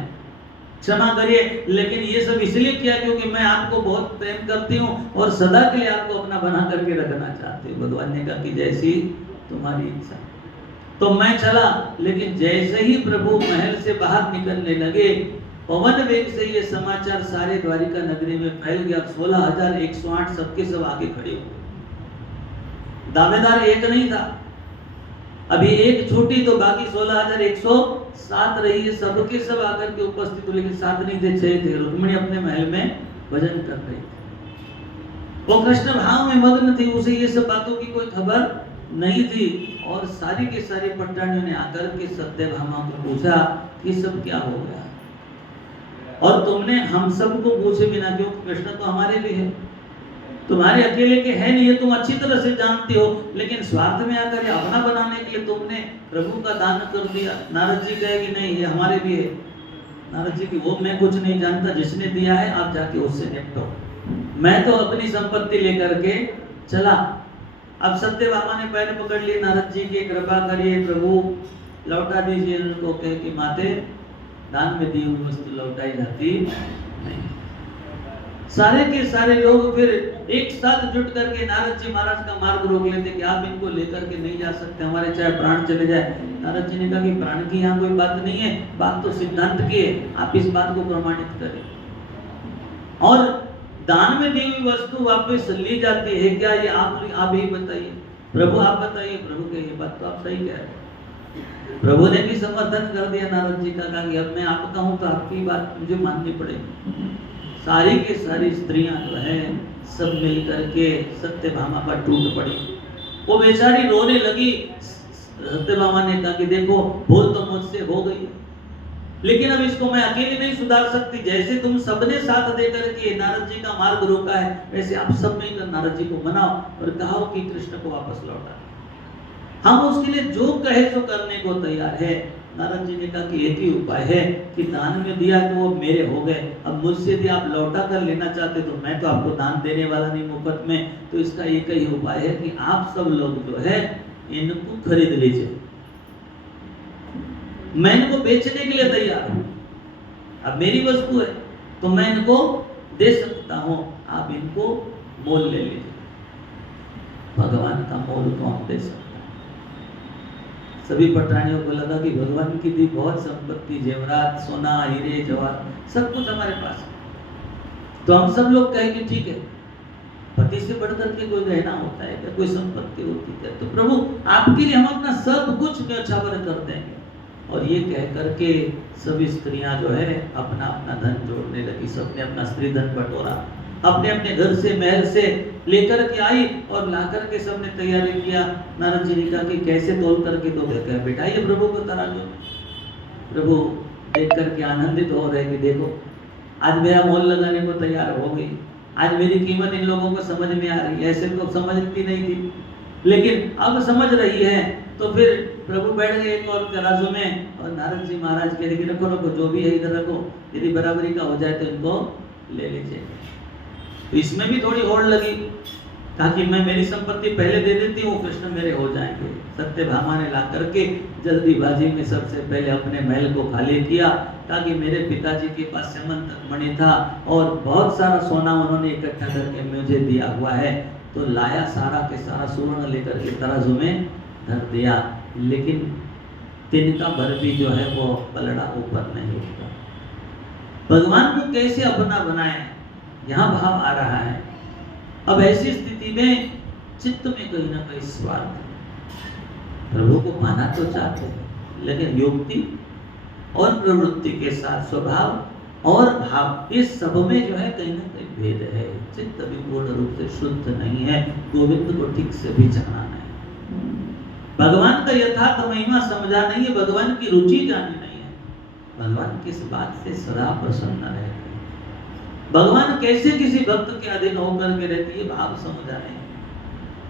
क्षमा करिए, लेकिन ये सब इसलिए किया क्योंकि मैं आपको बहुत प्रेम करती हूँ और सदा के लिए आपको अपना बना करके रखना चाहती हूँ। भगवान ने कहा कि जैसी तुम्हारी इच्छा। तो मैं चला, लेकिन जैसे ही प्रभु महल से बाहर निकलने लगे, पवन वेग से ये समाचार सारे द्वारिका नगरी में फैल गया। 16,108 सबके सब आगे खड़े हुए। दावेदार एक नहीं था, अभी एक छूटी तो बाकी 16,107 रही है। सबके सब आकर के उपस्थित हुए, लेकिन 7 नहीं थे, 6 थे। रुक्मिणी अपने महल में भजन कर रही थी, वो कृष्ण भाव में मग्न थी, उसे ये सब बातों की कोई खबर नहीं थी। और सारी के सारी पट्टाणियों ने आकर के सत्यभामा को पूछा कि सब क्या हो गया, और तुमने हम सबको पूछे बिना, क्यों? कृष्ण तो हमारे भी है, तुम्हारे अकेले के है नहीं, ये तुम अच्छी तरह से जानते हो, लेकिन स्वार्थ में आकर ये अपना बनाने के लिए तुमने प्रभु का दान कर दिया। नारद जी कहे कि नहीं ये हमारे भी है। नारद जी की वो मैं कुछ नहीं जानता, जिसने दिया है आप जाके उससे निपटो, मैं तो अपनी संपत्ति लेकर के चला। अब सत्यभामा ने पैर पकड़ लिए, नारद जी की कृपा करिए प्रभु, लौटा दीजिए उनको। कहे कि माते दान में दी हुई वस्तु लौटाई जाती नहीं। सारे के सारे लोग फिर एक साथ जुट करके नारद जी महाराज का मार्ग रोक लेते कि आप इनको लेकर के नहीं जा सकते, हमारे चाहे प्राण चले जाए। नारद जी ने कहा कि प्राण की यहाँ कोई बात नहीं है, बात तो सिद्धांत की है, आप इस बात को प्रमाणित करें। और दान में दी हुई वस्तु वापस ली जाती है क्या, ये आप ही बताइए। प्रभु आप बताइए। प्रभु के ये बात तो आप सही कह रहे हैं। प्रभु ने भी समर्थन कर दिया नारद जी का, कहा कि अब मैं आपका हूं तो आपकी बात मुझे माननी पड़ेगी। सारी के सारी स्त्रियां जो है सब मिलकर के सत्यभामा पर टूट पड़ी। वो बेचारी रोने लगी। सत्यभामा ने कहा कि देखो भूल तो मुझसे हो गई, लेकिन अब इसको मैं अकेले नहीं सुधार सकती। जैसे तुम सबने साथ देकर के नारद जी का मार्ग रोका है, वैसे आप सब मिलकर नारद जी को मनाओ और कहो कि कृष्ण को वापस लौटा। हम उसके लिए जो कहे सो करने को तैयार है। नारद जी ने कहा कि एक ही उपाय है कि दान में दिया तो वो मेरे हो गए, अब मुझसे यदि आप लौटा कर लेना चाहते तो मैं तो आपको दान देने वाला नहीं मुफ्त में, तो इसका एक ही उपाय है कि आप सब लोग जो है इनको खरीद लीजिए, मैं इनको बेचने के लिए तैयार हूं। अब मेरी वस्तु है तो मैं इनको दे सकता हूं, आप इनको मोल ले लीजिए। भगवान का मोल तो हम दे सकते हैं। सभी पठानियों को लगा कि भगवान की दी बहुत संपत्ति, जेवरात, सोना, हीरे, जवाहर सब कुछ हमारे पास है, तो हम सब लोग कहें कि ठीक है, पति से बढ़कर के कोई गहना होता है क्या, कोई संपत्ति होती है, तो प्रभु आपके लिए हम अपना सब कुछ न्यौछावर कर देंगे। और ये कह करके सभी स्त्रियां जो है अपना अपना धन जोड़ने लगी। सबने अपना स्त्री धन बटोरा, अपने अपने घर से महल से लेकर के आई और ला करके सबने तैयारी किया। नारद जी ने कहा कि कैसे तोल करके दोगे? कहा बेटा ये प्रभु को तराजू। प्रभु देख करके आनंदित हो रहे कि देखो आज मेरा मोल लगाने को तैयार हो गई, आज मेरी कीमत इन लोगों को समझ में आ रही है। ऐसे तो समझती नहीं थी, लेकिन अब समझ रही है। तो फिर प्रभु बैठ गए एक और तराजू में और नारद जी महाराज कह रहे कि रखो रखो, जो भी है इधर रखो, यदि बराबरी का हो जाए तो इनको ले लीजिए। तो इसमें भी थोड़ी होड़ लगी, ताकि मैं मेरी संपत्ति पहले दे देती हूँ, कृष्ण मेरे हो जाएंगे। सत्यभामा ने ला करके जल्दीबाजी में सबसे पहले अपने महल को खाली किया, ताकि मेरे पिताजी के पास स्यमंतक मणि था और बहुत सारा सोना उन्होंने इकट्ठा करके मुझे दिया हुआ है, तो लाया सारा के सारा सुवर्ण लेकर के तराजू में धर दिया। लेकिन तिनका भर भी जो है वो पलड़ा ऊपर नहीं उठता। भगवान को कैसे अपना बनाए, यहाँ भाव आ रहा है। अब ऐसी स्थिति में चित्त में कहीं ना कहीं स्वार्थ, प्रभु को पाना तो चाहते हैं, लेकिन युक्ति और प्रवृत्ति के साथ स्वभाव और भाव, इस सब में जो है कहीं ना कहीं भेद है। चित्त भी पूर्ण रूप से शुद्ध नहीं है, गोविंद को ठीक से भी जाना नहीं, भगवान का यथार्थ महिमा समझा नहीं है, भगवान की रुचि जानी नहीं है, भगवान किस बात से सदा प्रसन्न रहते हैं, भगवान कैसे किसी भक्त के अधीन होकर के रहती है, भाव समझा नहीं।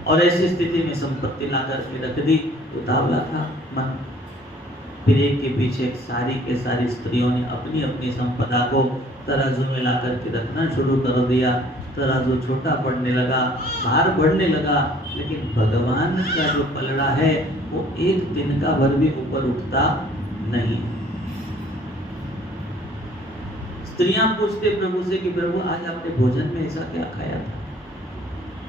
और ऐसी स्थिति में संपत्ति ला करके रख दी, उतावला था मन। फिर एक के पीछे एक सारी के सारी स्त्रियों ने अपनी अपनी संपदा को तराजू में ला करके रखना शुरू कर दिया। तराजू छोटा पड़ने लगा, भार बढ़ने लगा, लेकिन भगवान का जो पलड़ा है वो एक दिन का भर भी ऊपर उठता नहीं। स्त्रियां पूछते प्रभु से कि प्रभु आज आपने भोजन में ऐसा क्या खाया था,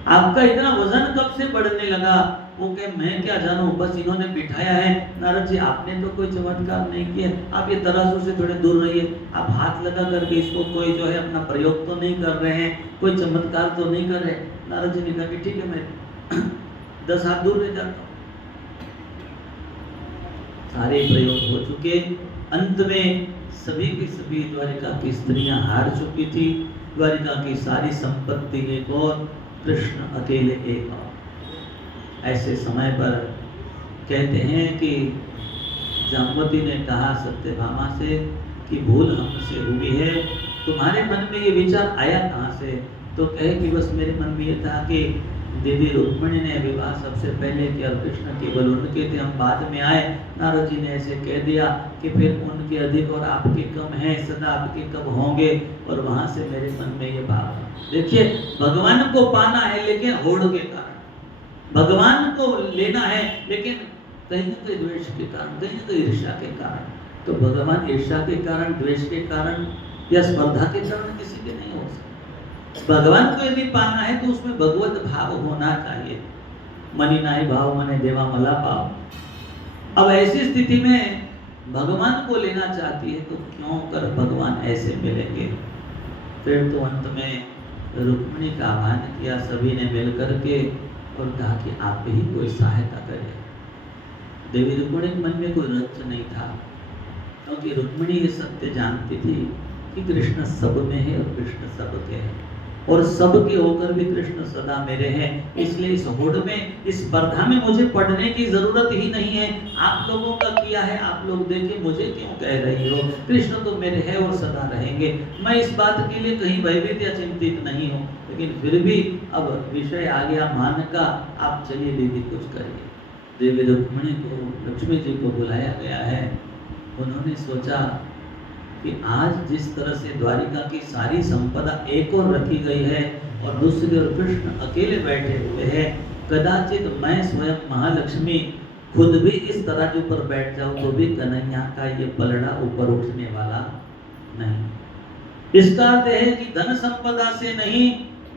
आपका इतना वजन कब से बढ़ने लगा? वो कहे मैं क्या जानूं, बस इन्होंने बिठाया है। नारद जी आपने तो कोई चमत्कार नहीं किया, आप ये तराजू से थोड़े दूर रहिए, आप हाथ लगा करके इसको कोई जो है अपना प्रयोग तो नहीं कर रहे हैं, कोई चमत्कार तो नहीं कर रहे। नारद जी ने कहा कि ठीक है मैं 10 हाथ दूर रह जाता हूँ। सारे प्रयोग हो चुके, अंत में सभी की सभी द्वारिका की स्त्रियां हार चुकी थी। द्वारिका की सारी संपत्ति एक और, कृष्ण अकेले एक और। ऐसे समय पर कहते हैं कि जाम्बवती ने कहा सत्यभामा से कि भूल हमसे हुई है, तुम्हारे मन में ये विचार आया कहाँ से? तो कहे कि बस मेरे मन में ये था कि दीदी रुक्मिणी ने विवाह सबसे पहले किया और कृष्ण केवल उनके थे, हम बाद में आए। नारद जी ने ऐसे कह दिया कि फिर उनके अधिक और आपके कम हैं, सदा आपके कब होंगे, और वहां से मेरे मन में ये भाव। देखिए भगवान को पाना है लेकिन होड़ के कारण, भगवान को लेना है लेकिन कहीं न कहीं द्वेष के कारण, कहीं न कहीं ईर्ष्या के कारण। तो भगवान ईर्ष्या के कारण, द्वेष के कारण या स्पर्धा के कारण किसी के नहीं हो सकते। भगवान को यदि पाना है तो उसमें भगवत भाव होना चाहिए। मनि नाहि भाव मने देवा मला पाव। अब ऐसी स्थिति में भगवान को लेना चाहती है तो क्यों कर भगवान ऐसे मिलेंगे? फिर तो अंत में रुक्मिणी का आह्वान किया सभी ने मिलकर के और कहा कि आप ही कोई सहायता करें। देवी रुक्मिणी के मन में कोई रंज नहीं था, क्योंकि रुक्मिणी ये सत्य जानती थी कि कृष्ण सब में है और कृष्ण सबके है। और सबके होकर भी कृष्ण सदा मेरे हैं। इसलिए इस होड़ में, इस स्पर्धा में मुझे पढ़ने की जरूरत ही नहीं है। आप लोगों का किया है, आप लोग देखें, मुझे क्यों कह रही हो? कृष्ण तो मेरे हैं और सदा रहेंगे। मैं इस बात के लिए कहीं भयभीत या चिंतित नहीं हूँ। लेकिन फिर भी अब विषय आ गया मान का, आप चलिए दीदी कुछ करिए। देवी रुक्मिणी को, लक्ष्मी जी को बुलाया गया है। उन्होंने सोचा कि आज जिस तरह से द्वारिका की सारी संपदा एक ओर रखी गई है और दूसरी ओर कृष्ण अकेले बैठे हुए हैं, कदाचित मैं स्वयं महालक्ष्मी खुद भी इस तराजू पर बैठ जाऊं तो भी कन्हैया का ये पलड़ा ऊपर उठने वाला नहीं। इसका अर्थ है कि धन संपदा से नहीं,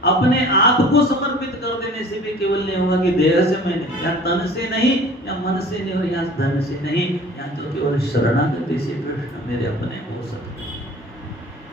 अपने आप को समर्पित कर देने से भी केवल नहीं होगा कि देह से मैं नहीं, या तन से नहीं, या मन से नहीं, और या धन से नहीं, या तो केवल शरणागति से कृष्ण मेरे अपने हो सकते हैं।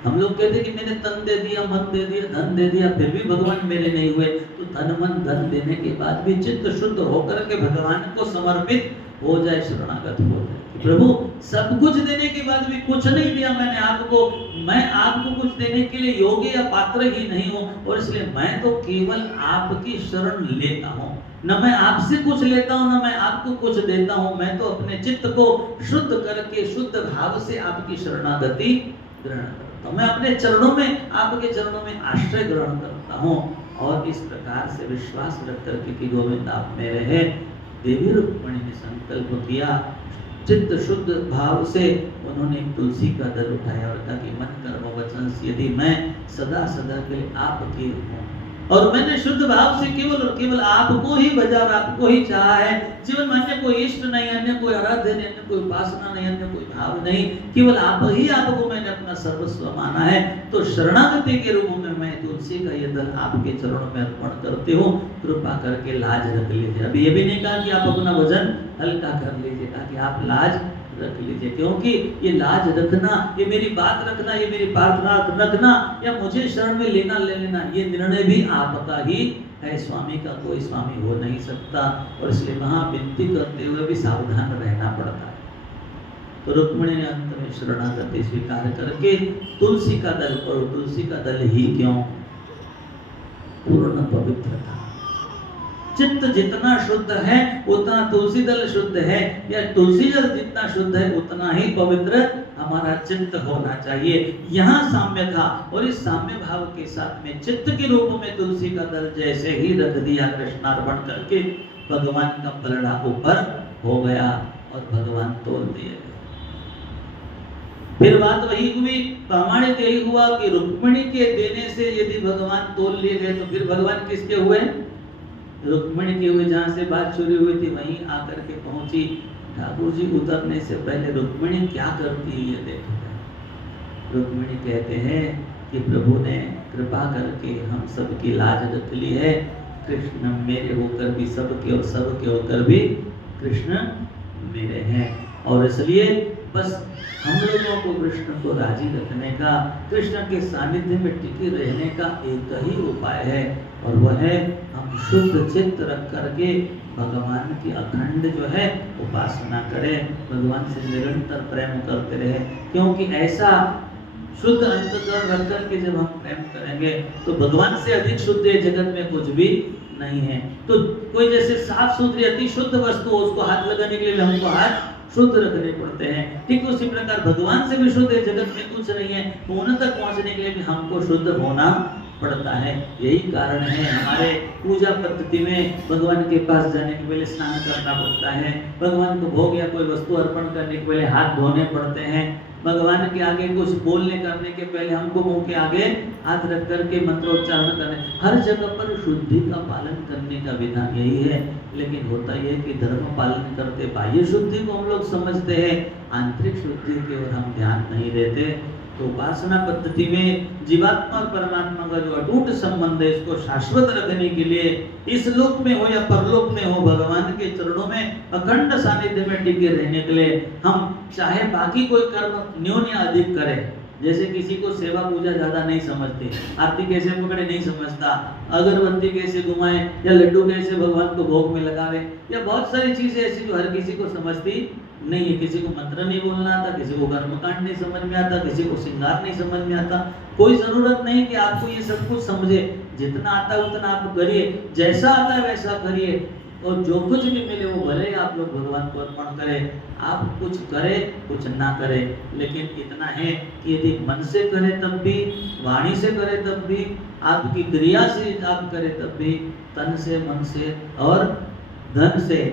हम लोग कहते कि मैंने तन दे दिया, मन दे दिया, धन दे दिया, फिर भी भगवान मेरे नहीं हुए। तो तन मन धन देने के बाद भी चित्त शुद्ध होकर के भगवान को समर्पित हो जाए, शरणागत हो जाए। प्रभु सब कुछ देने के बाद भी कुछ नहीं दिया मैंने आपको, मैं आपको कुछ देने के लिए योग्य या पात्र ही नहीं हूँ, और इसलिए मैं तो केवल आपकी शरण लेता हूँ। न मैं आपसे कुछ लेता हूँ, न मैं आपको कुछ देता हूँ। मैं तो अपने चित्त को शुद्ध करके, शुद्ध भाव से आपकी शरणागति ग्रहण करता हूँ। मैं अपने चरणों में, आपके चरणों में आश्रय ग्रहण करता हूँ। और इस प्रकार से विश्वास रख करके कि गोविंद आप मेरे हैं, देवी रुक्मिणी ने संकल्प किया। चित्त शुद्ध भाव से उन्होंने तुलसी का दल उठाया और कहा कि मन कर्म वचन यदि मैं सदा सदा के लिए आपकी हूँ, और मैंने शुद्ध भाव से केवल और केवल आपको ही भजा और आपको ही चाहा है। जीवन में अन्य कोई इष्ट नहीं, अन्य कोई आराध्य नहीं, अन्य कोई उपासना नहीं, अन्य कोई भाव नहीं, केवल आप ही आपको मैंने अपना सर्वस्व माना है। तो शरणागति के रूप में मैं तुलसी का ये दल आपके चरणों में अर्पण करती हूँ, कृपा करके लाज रख लीजिए। अभी ये भी नहीं कहा कि आप अपना वजन हल्का कर लीजिए, कहा कि आप लाज रख लीजिए, क्योंकि ये लाज रखना, ये मेरी बात रखना, ये मेरी प्रार्थना रखना, या मुझे शरण में लेना ले लेना, ये निर्णय भी आपका ही है। स्वामी का कोई स्वामी हो नहीं सकता, और इसलिए वहां विनती करते हुए भी सावधान रहना पड़ता है। तो रुक्मिणी ने अंत में शरणागति स्वीकार करके तुलसी का दल, और तुलसी का दल ही क्यों, पूर्ण पवित्र था। चित्त जितना शुद्ध है उतना तुलसी दल शुद्ध है, या तुलसी दल जितना शुद्ध है उतना ही पवित्र हमारा चित्त होना चाहिए। यहाँ साम्य था, और इस साम्य भाव के साथ में चित्त के रूप में तुलसी का दल जैसे ही रख दिया कृष्णार्पण करके, भगवान का पलड़ा ऊपर हो गया और भगवान तोल दिए गए। फिर बात वही हुई, प्रामाणिक यही हुआ कि रुक्मिणी के देने से यदि भगवान तोल लिए गए तो फिर भगवान किसके हुए, रुक्मिणी के हुए। जहाँ से बात शुरू हुई थी वहीं आकर के पहुंची। ठाकुर जी उतरने से पहले रुक्मिणी क्या करती है ये देखो। रुक्मिणी कहते हैं कि प्रभु ने कृपा करके हम सबकी लाज रख ली है, कृष्ण मेरे होकर भी सबके और सबके होकर भी कृष्ण मेरे हैं, और इसलिए बस हम लोगों को कृष्ण को राजी रखने का, कृष्ण के सानिध्य में टिके रहने का एक ही उपाय है, और वह है हम शुद्ध चित्त रख करके भगवान की अखंड जो है उपासना करें, भगवान से निरंतर प्रेम करते रहे। क्योंकि ऐसा शुद्ध अंतःकरण रख करके जब हम प्रेम करेंगे तो भगवान से अधिक शुद्ध जगत में कुछ भी नहीं है। तो कोई जैसे साफ सुथरी अति शुद्ध वस्तु, उसको हाथ लगाने के लिए हमको हाथ शुद्ध रखने पड़ते हैं, ठीक उसी प्रकार भगवान से भी शुद्ध जगत में कुछ नहीं है, तो उन तक पहुंचने के लिए भी हमको शुद्ध होना पड़ता है। यही कारण है हमारे पूजा पद्धति में भगवान के पास जाने के पहले स्नान करना पड़ता है, भगवान को भोग या कोई वस्तु अर्पण करने के पहले हाथ धोने पड़ते हैं, भगवान के आगे कुछ बोलने करने के पहले हमको मुंह के आगे हाथ रख करके मंत्रोच्चारण करने, हर जगह पर शुद्धि का पालन करने का विधान यही है। लेकिन होता यह कि धर्म पालन करते बाह्य शुद्धि को हम लोग समझते हैं, आंतरिक शुद्धि की ओर हम ध्यान नहीं देते। तो उपासना पद्धति में जीवात्मा और परमात्मा का जो अटूट संबंध है, इसको शाश्वत रखने के लिए इस लोक में हो या परलोक में हो, भगवान के चरणों में अखंड सानिध्य में टिके रहने के लिए हम चाहे बाकी कोई कर्म न्यून या अधिक करें, जैसे किसी को सेवा पूजा ज्यादा नहीं समझते, आरती कैसे पकड़े नहीं समझता, अगरबत्ती कैसे घुमाए या लड्डू कैसे भगवान को भोग में लगावे, या बहुत सारी चीजें ऐसी जो हर किसी को समझती नहीं है, किसी को मंत्र नहीं बोलना आता, किसी को कर्मकांड नहीं समझ में आता, किसी को श्रृंगार नहीं समझ में आता। कोई जरूरत नहीं कि आपको ये सब कुछ समझे, जितना आता है उतना आप करिए, जैसा आता है वैसा करिए, और जो कुछ भी मिले वो भले ही आप लोग भगवान को अर्पण करें। आप कुछ करें कुछ ना करें, लेकिन इतना है कि यदि मन से करें तब भी, वाणी से करें तब भी, आपकी क्रिया से आप करें तब भी, तन से, मन से और धन से,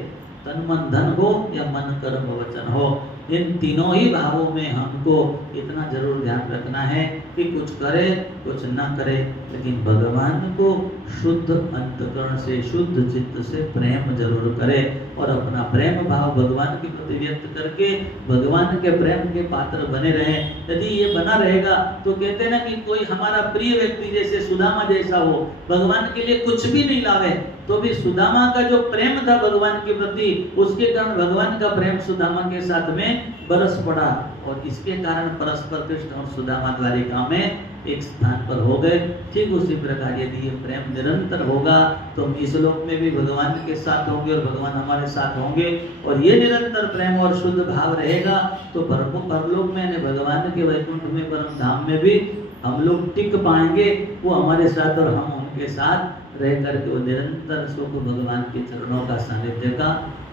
तन मन धन हो या मन कर्म वचन हो, इन तीनों ही भावों में हमको इतना जरूर ध्यान रखना है कि कुछ करे कुछ ना करे, लेकिन भगवान को शुद्ध अंतकरण से, शुद्ध चित्त से प्रेम जरूर करे, और अपना प्रेम भाव भगवान के प्रति व्यक्त करके भगवान के प्रेम के पात्र बने रहे। यदि ये बना रहेगा तो कहते हैं ना कि कोई हमारा प्रिय व्यक्ति जैसे सुदामा जैसा हो, भगवान के लिए कुछ भी नहीं लावे, तो भी सुदामा का जो प्रेम था भगवान के प्रति, उसके कारण भगवान का प्रेम सुदामा के साथ में बरस पड़ा, और इसके कारण परस्पर कृष्ण और सुदामा द्वारिका में एक स्थान पर हो गए। ठीक उसी प्रकार यदि ये प्रेम निरंतर होगा तो हम इस लोक में भी भगवान के साथ होंगे और भगवान हमारे साथ होंगे, और ये निरंतर प्रेम और शुद्ध भाव रहेगा तो परलोक में, भगवान के वैकुंठ में, परम धाम में भी हम लोग टिक पाएंगे, वो हमारे साथ और हम उनके साथ रह करके वो निरंतर सुख भगवान के चरणों का सानिध्य का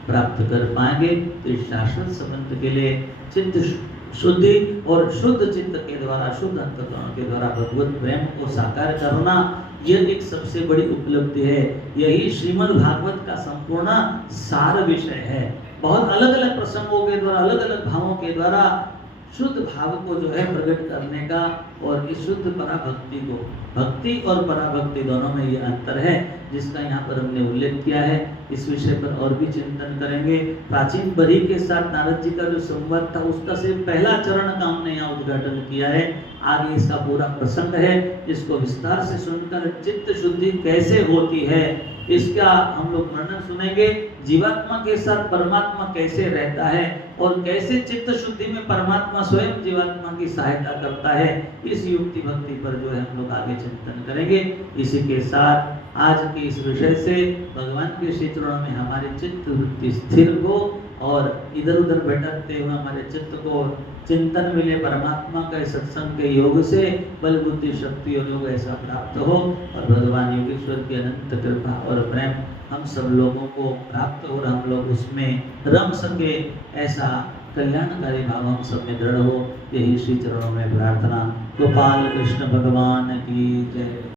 प्राप्त कर पाएंगे। तो इस शाश्वत संबंध के लिए चित्त शुद्धि और शुद्ध चित्त के द्वारा, शुद्ध अंतकरण के द्वारा भगवत प्रेम को साकार करना, यह एक सबसे बड़ी उपलब्धि है। यही श्रीमद् भागवत का संपूर्ण सार विषय है। बहुत अलग अलग प्रसंगों के द्वारा, अलग अलग भावों के द्वारा शुद्ध भाव को जो है प्रकट करने का, और इस शुद्ध पराभक्ति को, भक्ति और पराभक्ति दोनों में ये अंतर है जिसका यहाँ पर हमने उल्लेख किया है। इस विषय पर और भी चिंतन करेंगे। प्राचीन बरी के साथ नारद जी का जो संवाद था उसका सिर्फ पहला चरण का हमने यहाँ उद्घाटन किया है। आगे इसका पूरा प्रसंग है जिसको विस्तार से सुनकर चित्त शुद्धि कैसे होती है इसका हम लोग वर्णन सुनेंगे। जीवात्मा के साथ परमात्मा कैसे रहता है और कैसे चित्त शुद्धि में परमात्मा स्वयं जीवात्मा की सहायता करता है, इस युक्ति भक्ति पर जो है हम लोग आगे चिंतन करेंगे। इसी के साथ आज के इस विषय से भगवान के श्री चरणों में हमारे चित्त वृत्ति स्थिर हो और इधर उधर भटकते हुए हमारे चित्त को चिंतन मिले परमात्मा के सत्संग के योग से, बल बुद्धि शक्ति और योग ऐसा प्राप्त हो, और भगवान योगेश्वर की अनंत कृपा और प्रेम हम सब लोगों को प्राप्त हो और हम लोग उसमें रम सके, ऐसा कल्याणकारी भाव हम सब में दृढ़ हो। यही श्री चरणों में प्रार्थना। गोपाल कृष्ण भगवान की जय।